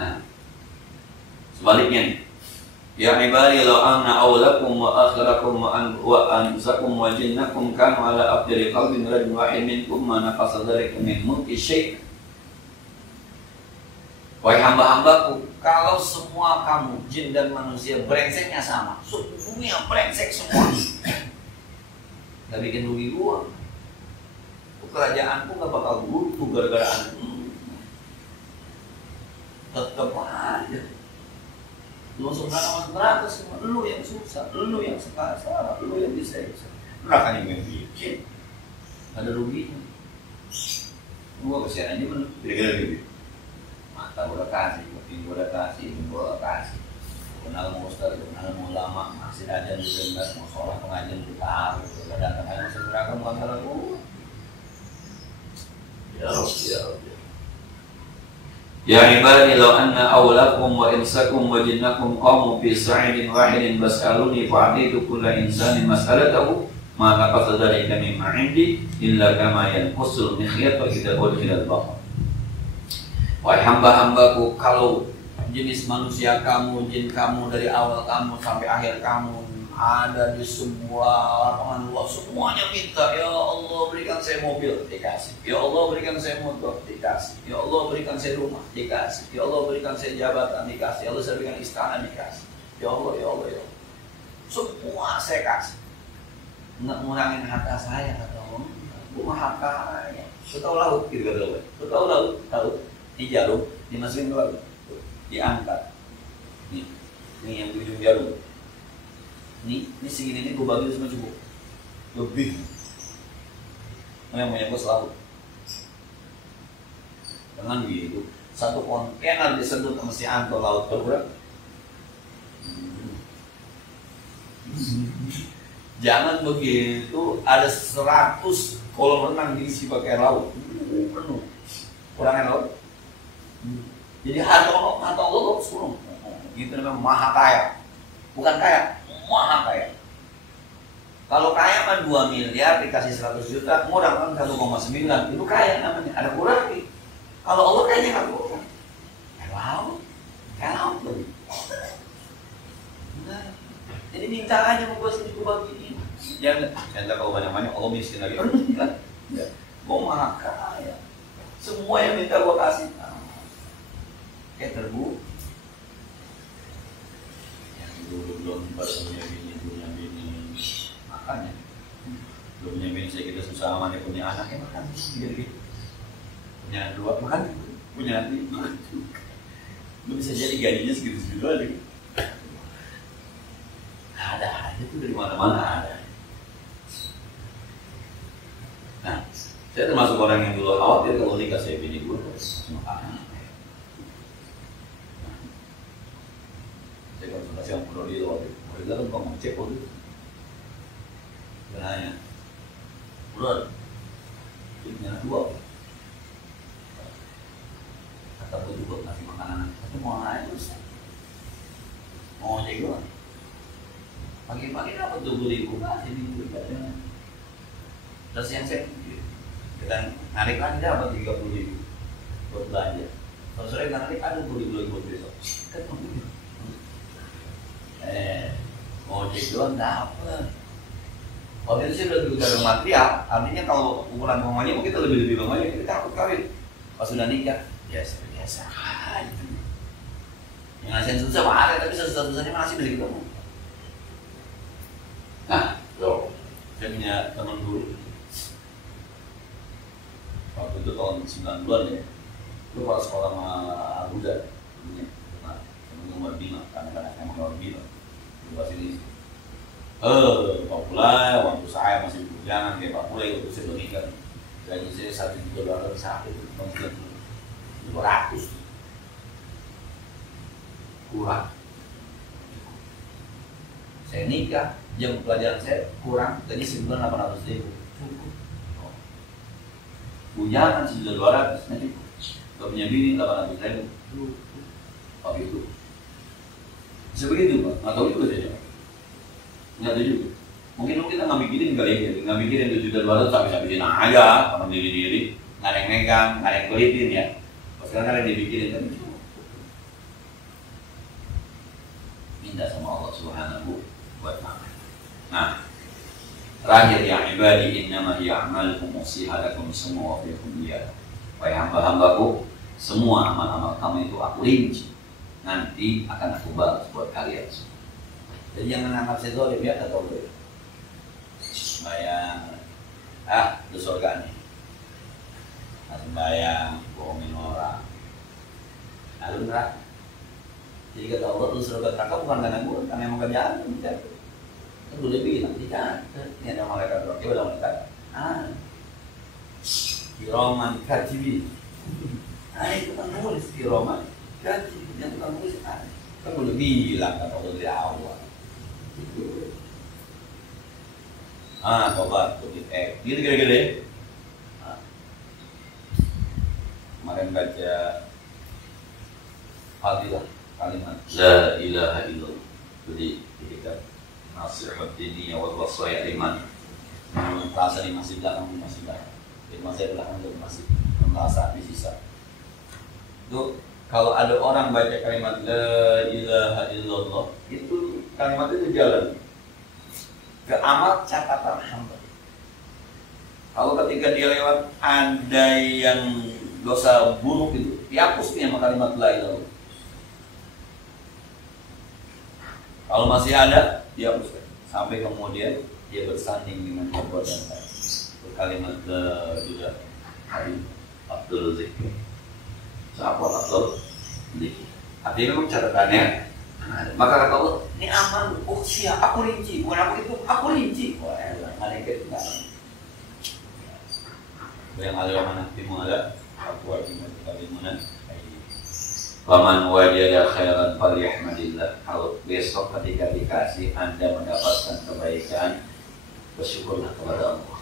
Nah, sebaliknya, ya ibadi law anna awlakum wa akhirakum wa ansakum wa jinnakum kanu ala afdali qalbin rajulin wahid minkum ma naqasa dzalika min mulki syai'. Wahai hamba-hambaku, kalau semua kamu, jin dan manusia, brengseknya sama, semuanya brengsek semua, gak bikin rugi gua. Kerajaanku gak bakal butuh gara-gara aneh. Tetep aja. Lu masuk neraka semua, lu yang susah, lu yang sengsara, lu yang disiksa. Neraka yang bikin, gak ada ruginya. Gua kesian aja bener, kira-kira gitu. Mata gue udah kasih, kuping gue udah kasih, hidung gue udah kasih. Kenal mau ustaz, kenal mau ulama, masih aja juga enggak, mau sholat pengajian kita tahu, udah datang aja masuk neraka bukan salah gue. Ya Rabbi. Ya ibadi law anna awlakum wa insakum wa jinnakum qamu fi sa'idin wahidin bas'aluni fa'atitu kulla insanin mas'alatahu ma naqasa dzalika mimma 'indi illa kama yanqusul mikhyatu idza udkhila al-bahr. Wahai hamba-hambaku, kalau jenis manusia kamu, jin kamu dari awal kamu sampai akhir kamu ada di sebuah lapangan luas, semuanya minta, ya Allah berikan saya mobil, dikasih. Ya Allah berikan saya motor, dikasih. Ya Allah berikan saya rumah, dikasih. Ya Allah berikan saya jabatan, dikasih. Ya Allah saya berikan istana, dikasih. Ya Allah, ya Allah, ya Allah. Semua saya kasih. Nggak ngurangin harta saya, kata Allah. Gue harta kaya. Lu tahu laut, gitu kata Allah. Lu tahu laut, tahu. Di jarum, dimasukin ke laut, diangkat. Ini yang di ujung jarum. Ini segini ini gue bagi semua cukup. Lebih. yang punya bos laut. Dengan begitu, satu kontainer disedot sama si Anto laut berkurang. Jangan begitu, ada 100 kolam renang diisi pakai laut. Penuh. Kurang laut. Jadi harta Allah suruh. Itu namanya maha kaya. Bukan kaya, maha kaya. Kalau kaya mah 2 miliar dikasih 100 juta, ngurang kan 1,9. Itu kaya namanya, ada kurang nih. Kalau Allah kayaknya nggak kurang. Kayak laut loh. Nah, jadi minta aja mau gue sini gue bagiin. Jangan, saya kalau banyak-banyak Allah miskin lagi. Gue maha kaya. Semua yang minta gue kasih. Kayak terbu. Yang dulu belum punya bini, makanya belum punya bini saya kita susah aman ya punya anak ya makan. Gitu. Punya 2 makan, punya nanti makan. Lu bisa jadi gajinya segitu-segitu aja. Ada aja tuh dari mana-mana ada. Nah, saya termasuk orang yang dulu khawatir kalau nikah saya bini gue makanan. Saya konsultasi sama Bro Dilo waktu itu. Bro Dilo kan kok ngecek waktu itu. Dia nanya, Bro, punya 2. Kata gue juga ngasih makanan. Tapi mau nanya terus. Mau ngecek gue. Pagi-pagi dapat 20.000 kasih minggu ibaratnya. Terus yang saya kita narik lagi dapat 30.000 buat belanja. Kalau sore kita narik ada 20.000 lagi buat besok. Kan begitu. Mau cek doang dapat. Waktu itu sih udah berbicara material. Artinya kalau ukuran rumahnya mungkin kita lebih rumahnya kita takut kawin. Pas sudah nikah biasa aja. Yang ngasihin susah ada tapi susah-susahnya masih bisa ketemu. Nah, loh, saya punya teman dulu. Waktu itu tahun 90-an ya. Lu kalau sekolah sama Abuja, nah, temen nomor 5, karena emang nomor 5. Di sini. Pak Pulai, waktu saya masih bujangan kayak Pak Pulai waktu saya menikah. Gaji saya $1 sehari itu tahun 200. Kurang. Saya nikah, jam pelajaran saya kurang, gaji sebulan 800.000. Cukup. Bujangan $1.200, nanti kalau punya bini 800.000. Oh gitu. Bisa begitu Pak? Nggak tahu juga saya. Nggak tahu juga. Mungkin kita nggak mikirin kali ya, nggak mikirin $7.200 sampai aja, orang diri-diri, nggak ada yang megang, nggak ada yang kelitin ya. Pas sekarang ada yang dipikirin kan. Minta sama Allah Subhanahu buat makan. Nah, terakhir ya ibadi innama hiya a'malukum usihalakum semua wa fiikum iyyakum. Wahai hamba-hambaku, semua amal-amal kamu itu aku rinci. Nanti akan aku balas buat kalian. Jadi jangan anggap saya zalim ya atau boleh. Bayang itu surga nih. Harus bayang bohongin orang. Lalu neraka. Jadi kata Allah tuh surga neraka bukan karena gue, karena emang kerjaan gitu. Kan boleh bilang tidak. Ini ada malaikat roh, ada malaikat. Kiraman katibin. Itu kan nulis kiraman katibin, yang tukang nulis kan boleh bilang kata Allah dari awal. Tobat untuk gitu gede-gede. Kemarin baca Fadilah kalimat La ilaha illallah. Jadi ketika Nasihuddin wal wasaya liman merasa di masjid belakang di masjid belakang itu masih merasa di sisa. Itu kalau ada orang baca kalimat La ilaha illallah, itu kalimat itu jalan ke amal catatan hamba. Kalau ketika dia lewat ada yang dosa buruk itu dihapus nih sama kalimat La ilaha illallah. Kalau masih ada dihapuskan sampai kemudian dia bersanding dengan perbuatan saya. Kalimat La ilaha Abdul Zikr. Siapa Abdul Zikr? Artinya memang catatannya. Maka kata Allah, ini aman, siap, aku rinci, bukan aku itu, aku rinci. Wah, malaikat enggak. yang ada mana dimana aku wajib bagaimana. Paman wajada khairan falyahmadillah. Kalau besok ketika dikasih Anda mendapatkan kebaikan, bersyukurlah kepada Allah.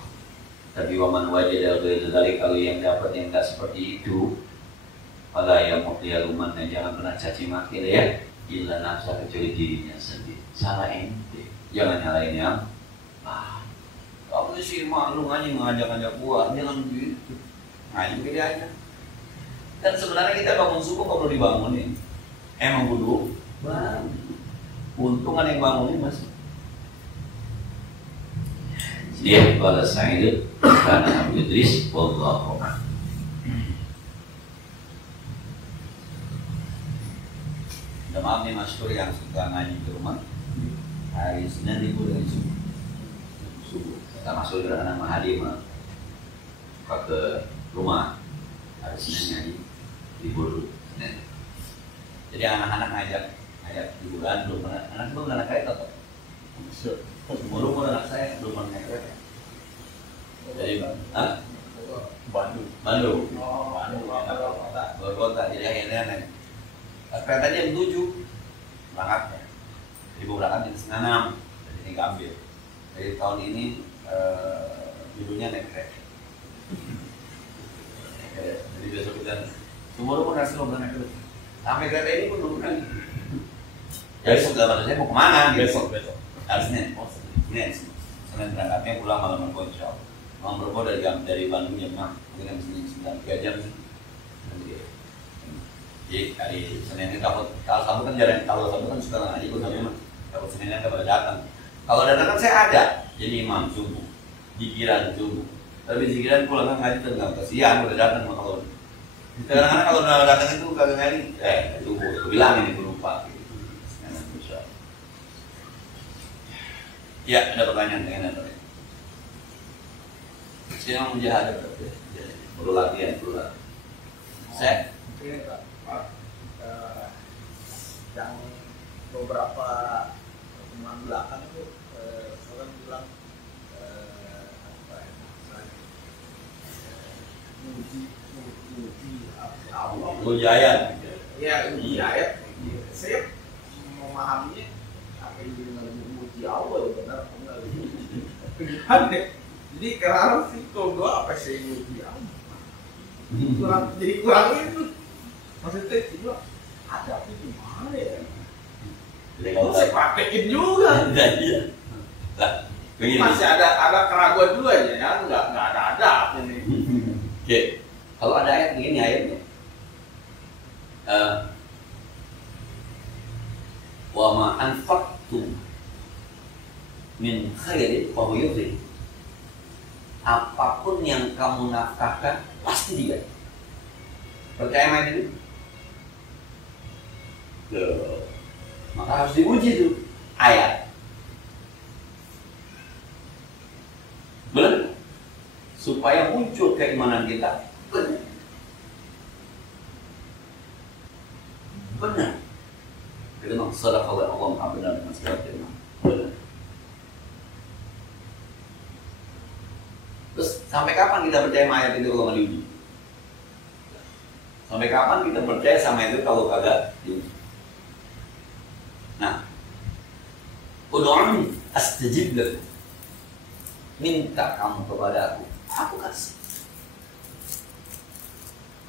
Tapi waman wajada ghairu dzalik, kalau yang dapat yang tidak seperti itu, fala yamuqliyaluman, jangan pernah caci maki ya. Illa nafsa, kecuali dirinya sendiri. Salah ente, jangan nyalain yang kamu sih maklum aja ngajak-ngajak buah, jangan begitu. Nah, ini aja. Dan sebenarnya kita bangun subuh kok perlu dibangunin. Emang kudu bangun. Untung ada yang bangunin mas. Dia pada Sa'id karena Abu Idris wallahu a'lam. Maaf nih Mas Tur yang suka ngaji di rumah. Hari Senin libur dari subuh. Kita masuk ke anak Mahadi ke rumah. Hari Senin ngaji libur Senin. Jadi anak-anak ngajak liburan belum pernah. Anak belum pernah kereta kok. Umur anak saya belum pernah naik kereta. Jadi Bandung. Oh, Bandung. Kota. Jadi akhirnya naik kereta jam 7 berangkatnya. Ibu berangkat jam 5:30. Jadi ini ambil. Jadi tahun ini judulnya naik kereta. Jadi besok kita semua pun hasil obrolan itu sampai kereta ini pun bukan. Jadi sebenarnya saya mau kemana? Besok. Harusnya. Senin berangkatnya pulang malam Insya Allah. Malam berapa dari Bandung jam 6. Mungkin sini 3 jam. Jadi hari Senin ini kalau Sabtu kan jarang, kalau Sabtu kan suka ngaji ikut sama. Kalau Seninnya nggak pada datang. Kalau datang kan saya ada. Jadi imam subuh, zikiran subuh. Tapi zikiran pulang kan ngaji tengah kasihan udah datang kalau. Kadang-kadang kalau udah datang itu kagak ngaji, subuh. Aku bilang ini aku lupa. Ya, ada pertanyaan dengan apa? Saya mau mujahadah berarti. Perlu latihan. Saya yang beberapa pertemuan belakang itu orang bilang uji ayat. Ya, uji ayat. Saya memahaminya apa yang dengan uji Allah benar benar. Jadi karena sih kalau doa apa sih uji Allah? Kurang itu. Maksudnya juga ada apa gimana ya? Saya praktekin juga. Iya. Lah, begini. Masih ada keraguan dulu aja ya, nggak ada ini. Oke, kalau ada ayat begini ayatnya. Wa ma anfaqtum min khairin fa huwa yudhi. Apapun yang kamu nafkahkan pasti dia. Percaya sama itu? Maka harus diuji tuh ayat. Benar? Supaya muncul keimanan kita. Benar. Kita memang sadaqallahu Allah Maha benar dengan segala firman. Benar. Terus sampai kapan kita percaya sama ayat itu kalau nggak diuji? Sampai kapan kita percaya sama itu kalau kagak diuji? Nah, ud'uni astajib lakum. Minta kamu kepada aku kasih.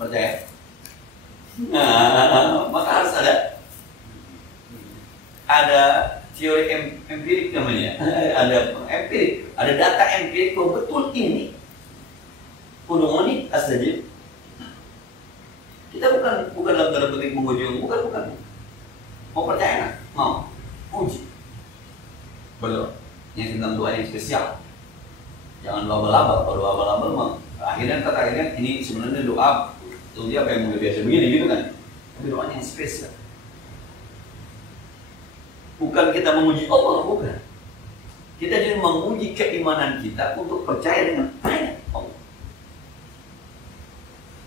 Percaya? Nah, maka harus ada teori empirik namanya. Ada empirik, ada data empirik bahwa betul ini. Ud'uni astajib. Kita bukan dalam tanda petik menguji, bukan. Mau percaya nggak? Mau uji. Belum. Yang tentang doa yang spesial. Jangan doa abal-abal. Kalau doa abal-abal mah akhirnya ini sebenarnya doa untuk dia apa yang mau biasa begini gitu kan. Tapi doanya yang spesial. Bukan kita menguji Allah, bukan. Kita jadi menguji keimanan kita untuk percaya dengan ayat Allah.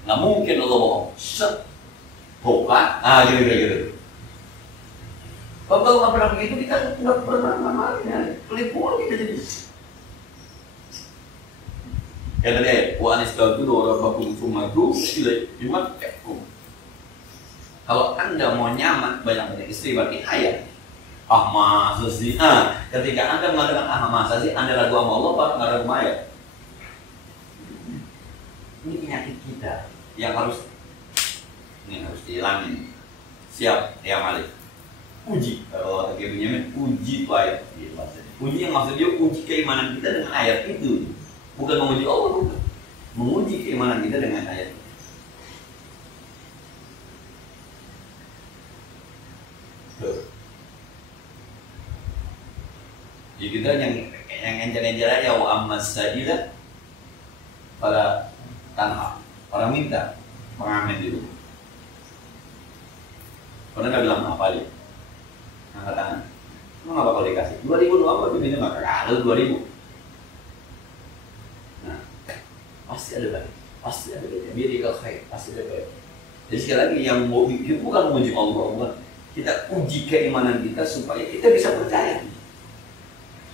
Nggak mungkin Allah bohong. Bukan. Gitu. Kalau nggak pernah begitu kita nggak pernah ngamalin. Pelipuan kita jadi. Kata dia, wa anistaghfiru rabbakum tsumma tubu ilaihi yumatti'ukum. Kalau Anda mau nyaman banyak-banyak istri berarti ayat. Masa sih? Ketika Anda mengatakan masa sih, Anda ragu sama Allah, baru nggak ragu ayat. Ini penyakit kita yang harus dihilangin. Siap, ya Malik. Uji, kalau kata Benyamin, uji ayat. Uji yang maksudnya uji keimanan kita dengan ayat itu, bukan menguji Allah, bukan. Menguji keimanan kita dengan ayat. Jadi kita yang encer-encer aja, wa amma sa'ilah pada tanah orang minta pengamen dulu. Pernah nggak bilang apa dia? Angkat tangan. Emang apa kalau dikasih? 2.000 doang apa begini maka kalau 2.000. Nah, pasti ada baik, pasti ada baik. Biar dia kaya, pasti ada baik. Jadi sekali lagi yang mau itu bukan menguji Allah, bukan. Kita uji keimanan kita supaya kita bisa percaya.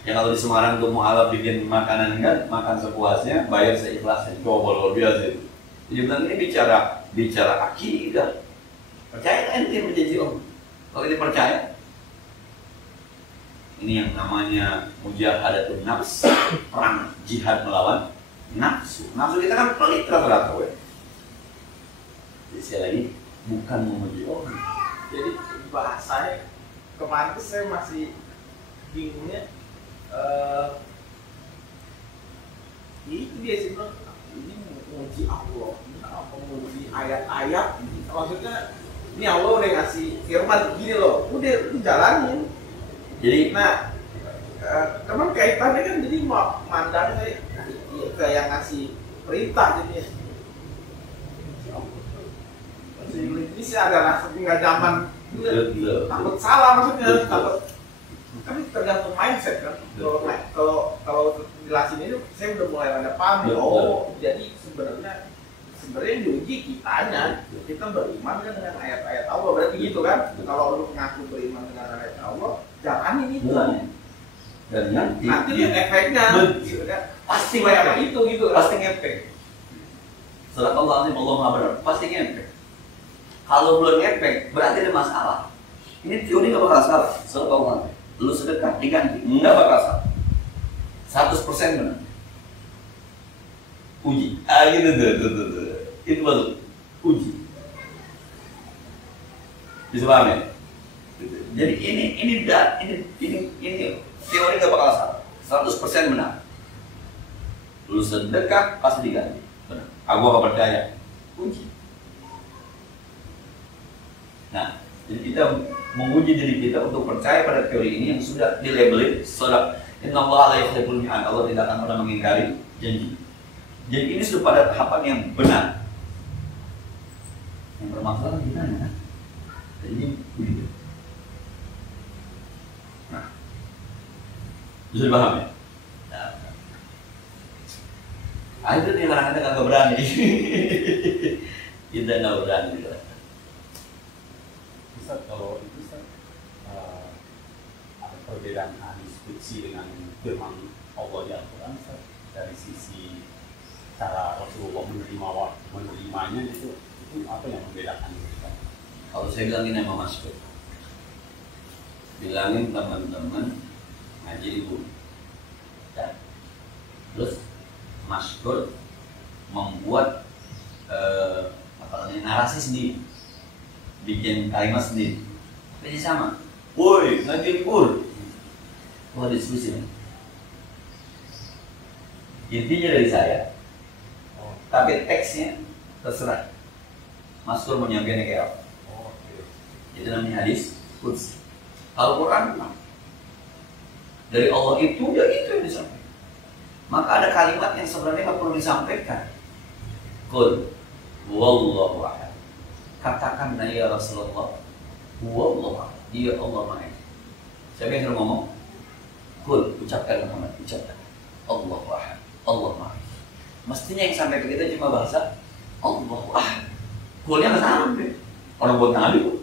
Yang kalau di Semarang tuh mau Alap bikin makanan kan, makan sepuasnya, bayar seikhlasnya. Coba luar biasa itu. Jadi bilang ini bicara akidah. Percaya ente berjanji Allah. Kalau ini percaya, ini yang namanya mujahadatun nafs, perang jihad melawan nafsu. Nafsu kita kan pelit rata-rata. Jadi sekali lagi bukan memuji Allah. Jadi bahasanya kemarin tuh saya masih bingungnya. Itu dia sih bilang ini menguji Allah, ini apa menguji ayat-ayat. Maksudnya ini Allah udah ngasih firman gini loh, udah jalanin. Jadi teman kaitannya kan jadi mau mandang kayak yang ngasih perintah jadinya. Ini sih ada rasa nggak nyaman, takut salah maksudnya, takut. Kan tergantung mindset kan. Kalau jelasin ini saya udah mulai ada paham. Jadi sebenarnya diuji kitanya, kita beriman kan dengan ayat-ayat Allah, berarti gitu kan. Kalau lu ngaku beriman dengan ayat Allah, jangan ini dan nanti efeknya gitu kan. Pasti kayak itu gitu, pasti ngefek. Surat Allah benar, pasti ngefek. Kalau belum ngefek, berarti ada masalah. Ini teori nggak bakal salah. Surat Allah, lu sedekah diganti, nggak bakal salah. 100% benar. Uji, gitu tuh. Itu baru uji. Bisa paham ya? Jadi ini teori nggak bakal salah. 100% benar. Lu sedekah pasti diganti. Benar. Aku apa percaya? Uji. Nah, jadi kita menguji diri kita untuk percaya pada teori ini yang sudah dilabeli sudah Inna Allah la yukhliful mi'ad. Allah tidak akan pernah mengingkari janji. Jadi ini sudah pada tahapan yang benar. Yang bermasalah gimana? Jadi ini begitu. Nah, bisa dipaham ya? Nah, itu nih kadang-kadang nggak berani. Kita nggak berani. Bisa kalau itu ada perbedaan hadis qudsi dengan firman Allah di Al-Quran dari sisi cara Rasulullah menerimanya itu apa yang membedakan itu? Kalau saya bilangin sama Mas Pur, bilangin teman-teman ngaji di bumi. Terus Mas Pur membuat narasi sendiri, bikin kalimat sendiri. Tapi sama, woi ngaji di Pur, mau diskusi nih. Intinya dari saya, tapi teksnya terserah. Mas Pur menyampaikannya kayak apa? Itu namanya hadis qudsi. Kalau Quran dari Allah itu ya itu yang disampaikan. Maka ada kalimat yang sebenarnya nggak perlu disampaikan. Qul wallahu ahad. Katakan ya Rasulullah, wallahu ahad. Dia Allah Maha Esa. Siapa yang suruh ngomong? Qul, ucapkan Muhammad, ucapkan Allahu ahad. Allah Maha Esa. Mestinya yang sampai ke kita cuma bahasa Allahu ahad. Qulnya nggak sampai. Orang buat nabi.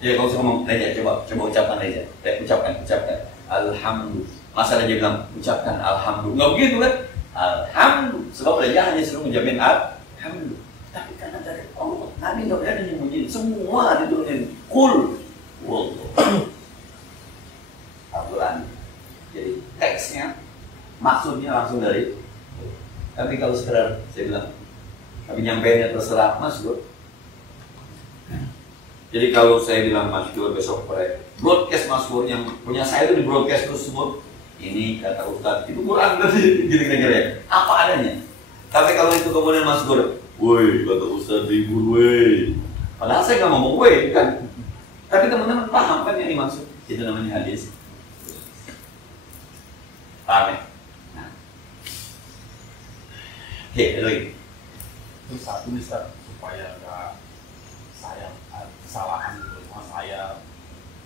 Ya kalau saya ngomong Reza, coba ucapkan Reza. Ucapkan. Alhamdulillah. Masa ada yang bilang ucapkan alhamdulillah, nggak begitu kan? Alhamdulillah, sebab raja hanya suruh menjamin alhamdulillah. Tapi karena dari Allah, Nabi nggak ada yang menjadi semua diturunin kul, Al-Quran. Jadi teksnya, maksudnya langsung dari. Tapi kalau sekedar saya bilang, tapi nyampeinnya terserah Mas Gur. Jadi kalau saya bilang Mas Gur besok broadcast Mas Gur yang punya saya itu di broadcast terus semua. Ini kata Ustadz itu kurang tadi, gitu kira-kira ya. Apa adanya. Tapi kalau itu kemudian Mas Gur, woi kata Ustadz libur woi. Padahal saya nggak ngomong woi kan. Tapi teman-teman paham kan yang dimaksud. Itu namanya hadis. Paham ya? Nah. Oke, lagi. Terus satu Ustaz, supaya nggak saya kesalahan gitu, sama saya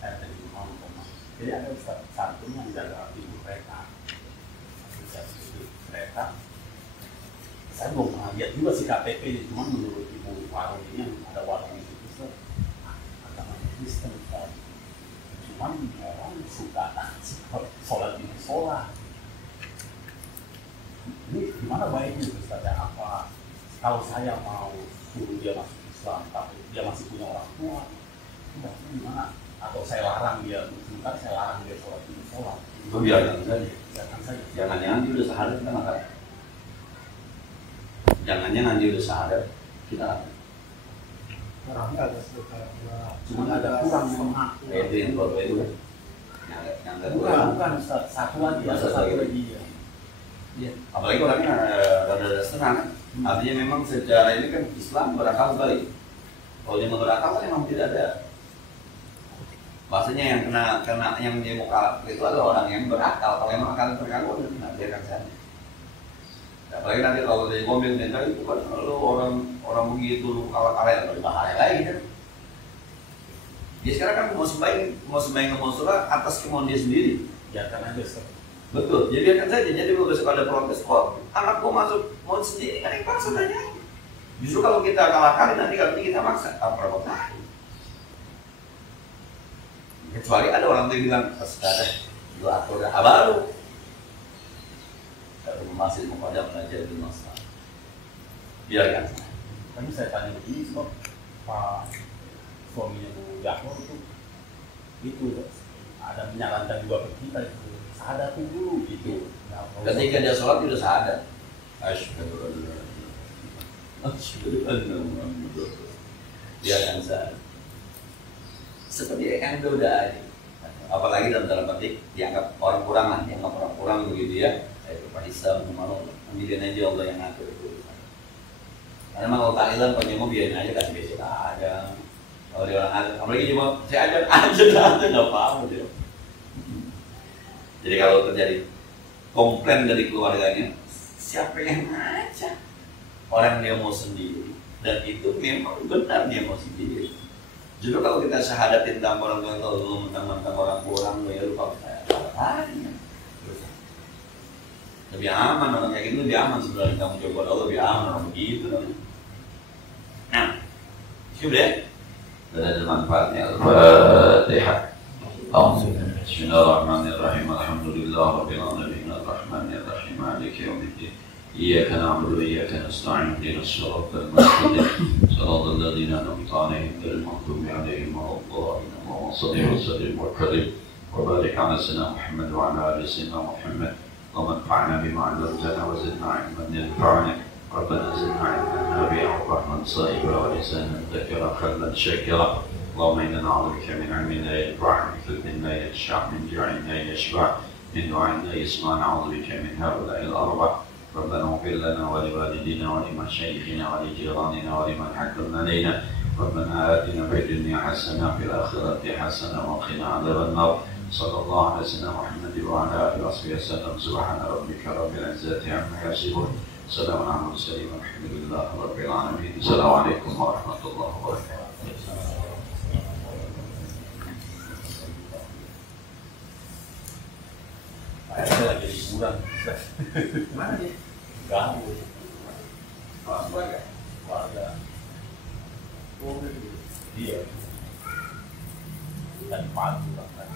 tadi mau ngomong. Jadi ada Ustaz satu yang jaga ibu kereta, kereta. Saya belum pernah lihat juga sih KTP, cuma menurut ibu warung ini yang ada warung itu Ustaz, agama Kristen Ustaz. Cuman orang suka sholat di sholat. Ini gimana baiknya Ustaz? Apa kalau saya mau suruh dia masuk Islam, tapi dia masih punya orang tua, itu gimana? Atau saya larang dia, sebentar saya larang dia sholat di sholat. Itu biarkan saja. Biarkan saja. Jangan-jangan dia udah sahadat kita makan. Jangan-jangan dia udah sahadat kita makan. Orangnya ada sekitar Cuma ada kurang semangat. Itu yang baru itu kan. Yang Bukan Ustaz, satu lagi, ada satu lagi. Iya. Apalagi orangnya rada senang kan. Artinya memang secara ini kan Islam berakal sekali. Kalau dia berakal kan memang tidak ada. Maksudnya yang kena yang dia mau kalah itu adalah orang yang berakal. Kalau memang akal terganggu, nah biarkan saja. Apalagi nanti kalau dari mobil mental itu kan lu orang begitu lu kalah yang lebih bahaya lagi kan. Dia sekarang kan mau sembahyang ke musola atas kemauan dia sendiri. Ya karena dia Betul, jadi biarkan saja. Jadi kalau besok ada protes, kok anak gua masuk mau sendiri kan yang paksa tanya. Justru kalau kita kalahkan nanti kalau kita maksa, apa lagi? Kecuali ada orang yang bilang, "Ustaz, lu atur dah baru." Kalau masih mau pada belajar di masalah, biarkan. Tapi saya tanya begini sebab Pak suaminya Bu Yakno itu ada menyarankan juga ke kita itu. Sadar dulu gitu. Ketika dia sholat dia sudah sadar. Asyhadu an la ilaha illallah. Dia akan sadar. Seperti yang udah ada. Apalagi dalam petik dianggap orang kurang lah, dianggap orang kurang begitu ya. Itu Pak Isam mau ambilin aja Allah yang ngatur itu. Karena kalau tahlilan penyemuh biarin aja kasih besok aja. Kalau dia orang azan, apalagi cuma saya aja nggak apa-apa dia. Jadi kalau terjadi komplain dari keluarganya, siapa yang ngajak? Orang dia mau sendiri, dan itu memang benar dia mau sendiri. Justru kalau kita syahadatin tentang orang tua lu, tentang orang kurang, lu ya lupa saya lain. Lebih aman orang kayak gitu, lebih aman sebenarnya kamu coba Allah lebih aman orang begitu. Nah, sudah. Dan ada manfaatnya Al-Fatihah. بسم الله الرحمن الرحيم الحمد لله رب العالمين الرحمن الرحيم مالك يوم الدين إياك نعبد وإياك نستعين اهدنا الصراط المستقيم صراط الذين أنعمت عليهم غير المغضوب عليهم ولا الضالين اللهم صل وسلم وكرم وبارك على سيدنا محمد وعلى آل سيدنا محمد اللهم انفعنا بما علمتنا وزدنا علما ينفعنا ربنا زدنا علما نافعا وفهما صائبا ولسانا ذكرا قلبا شاكرا اللهم إنا نعوذ بك من علم لا ينفع من حلم لا يشفع من جوع لا يشبع من دعاء لا يسمع نعوذ بك من هؤلاء الأربع ربنا اغفر لنا ولوالدينا ولمشايخنا ولجيراننا ولمن حكم علينا ربنا آتنا في الدنيا حسنة وفي الآخرة حسنة وقنا عذاب النار صلى الله على سيدنا محمد وعلى آله وصحبه وسلم سبحان ربك رب العزة عما يصفون سلام على المرسلين والحمد لله رب العالمين السلام عليكم ورحمة الله وبركاته. Saya lagi liburan. Mana dia? Ganggu. Keluarga. Iya. Dan pagi bahkan.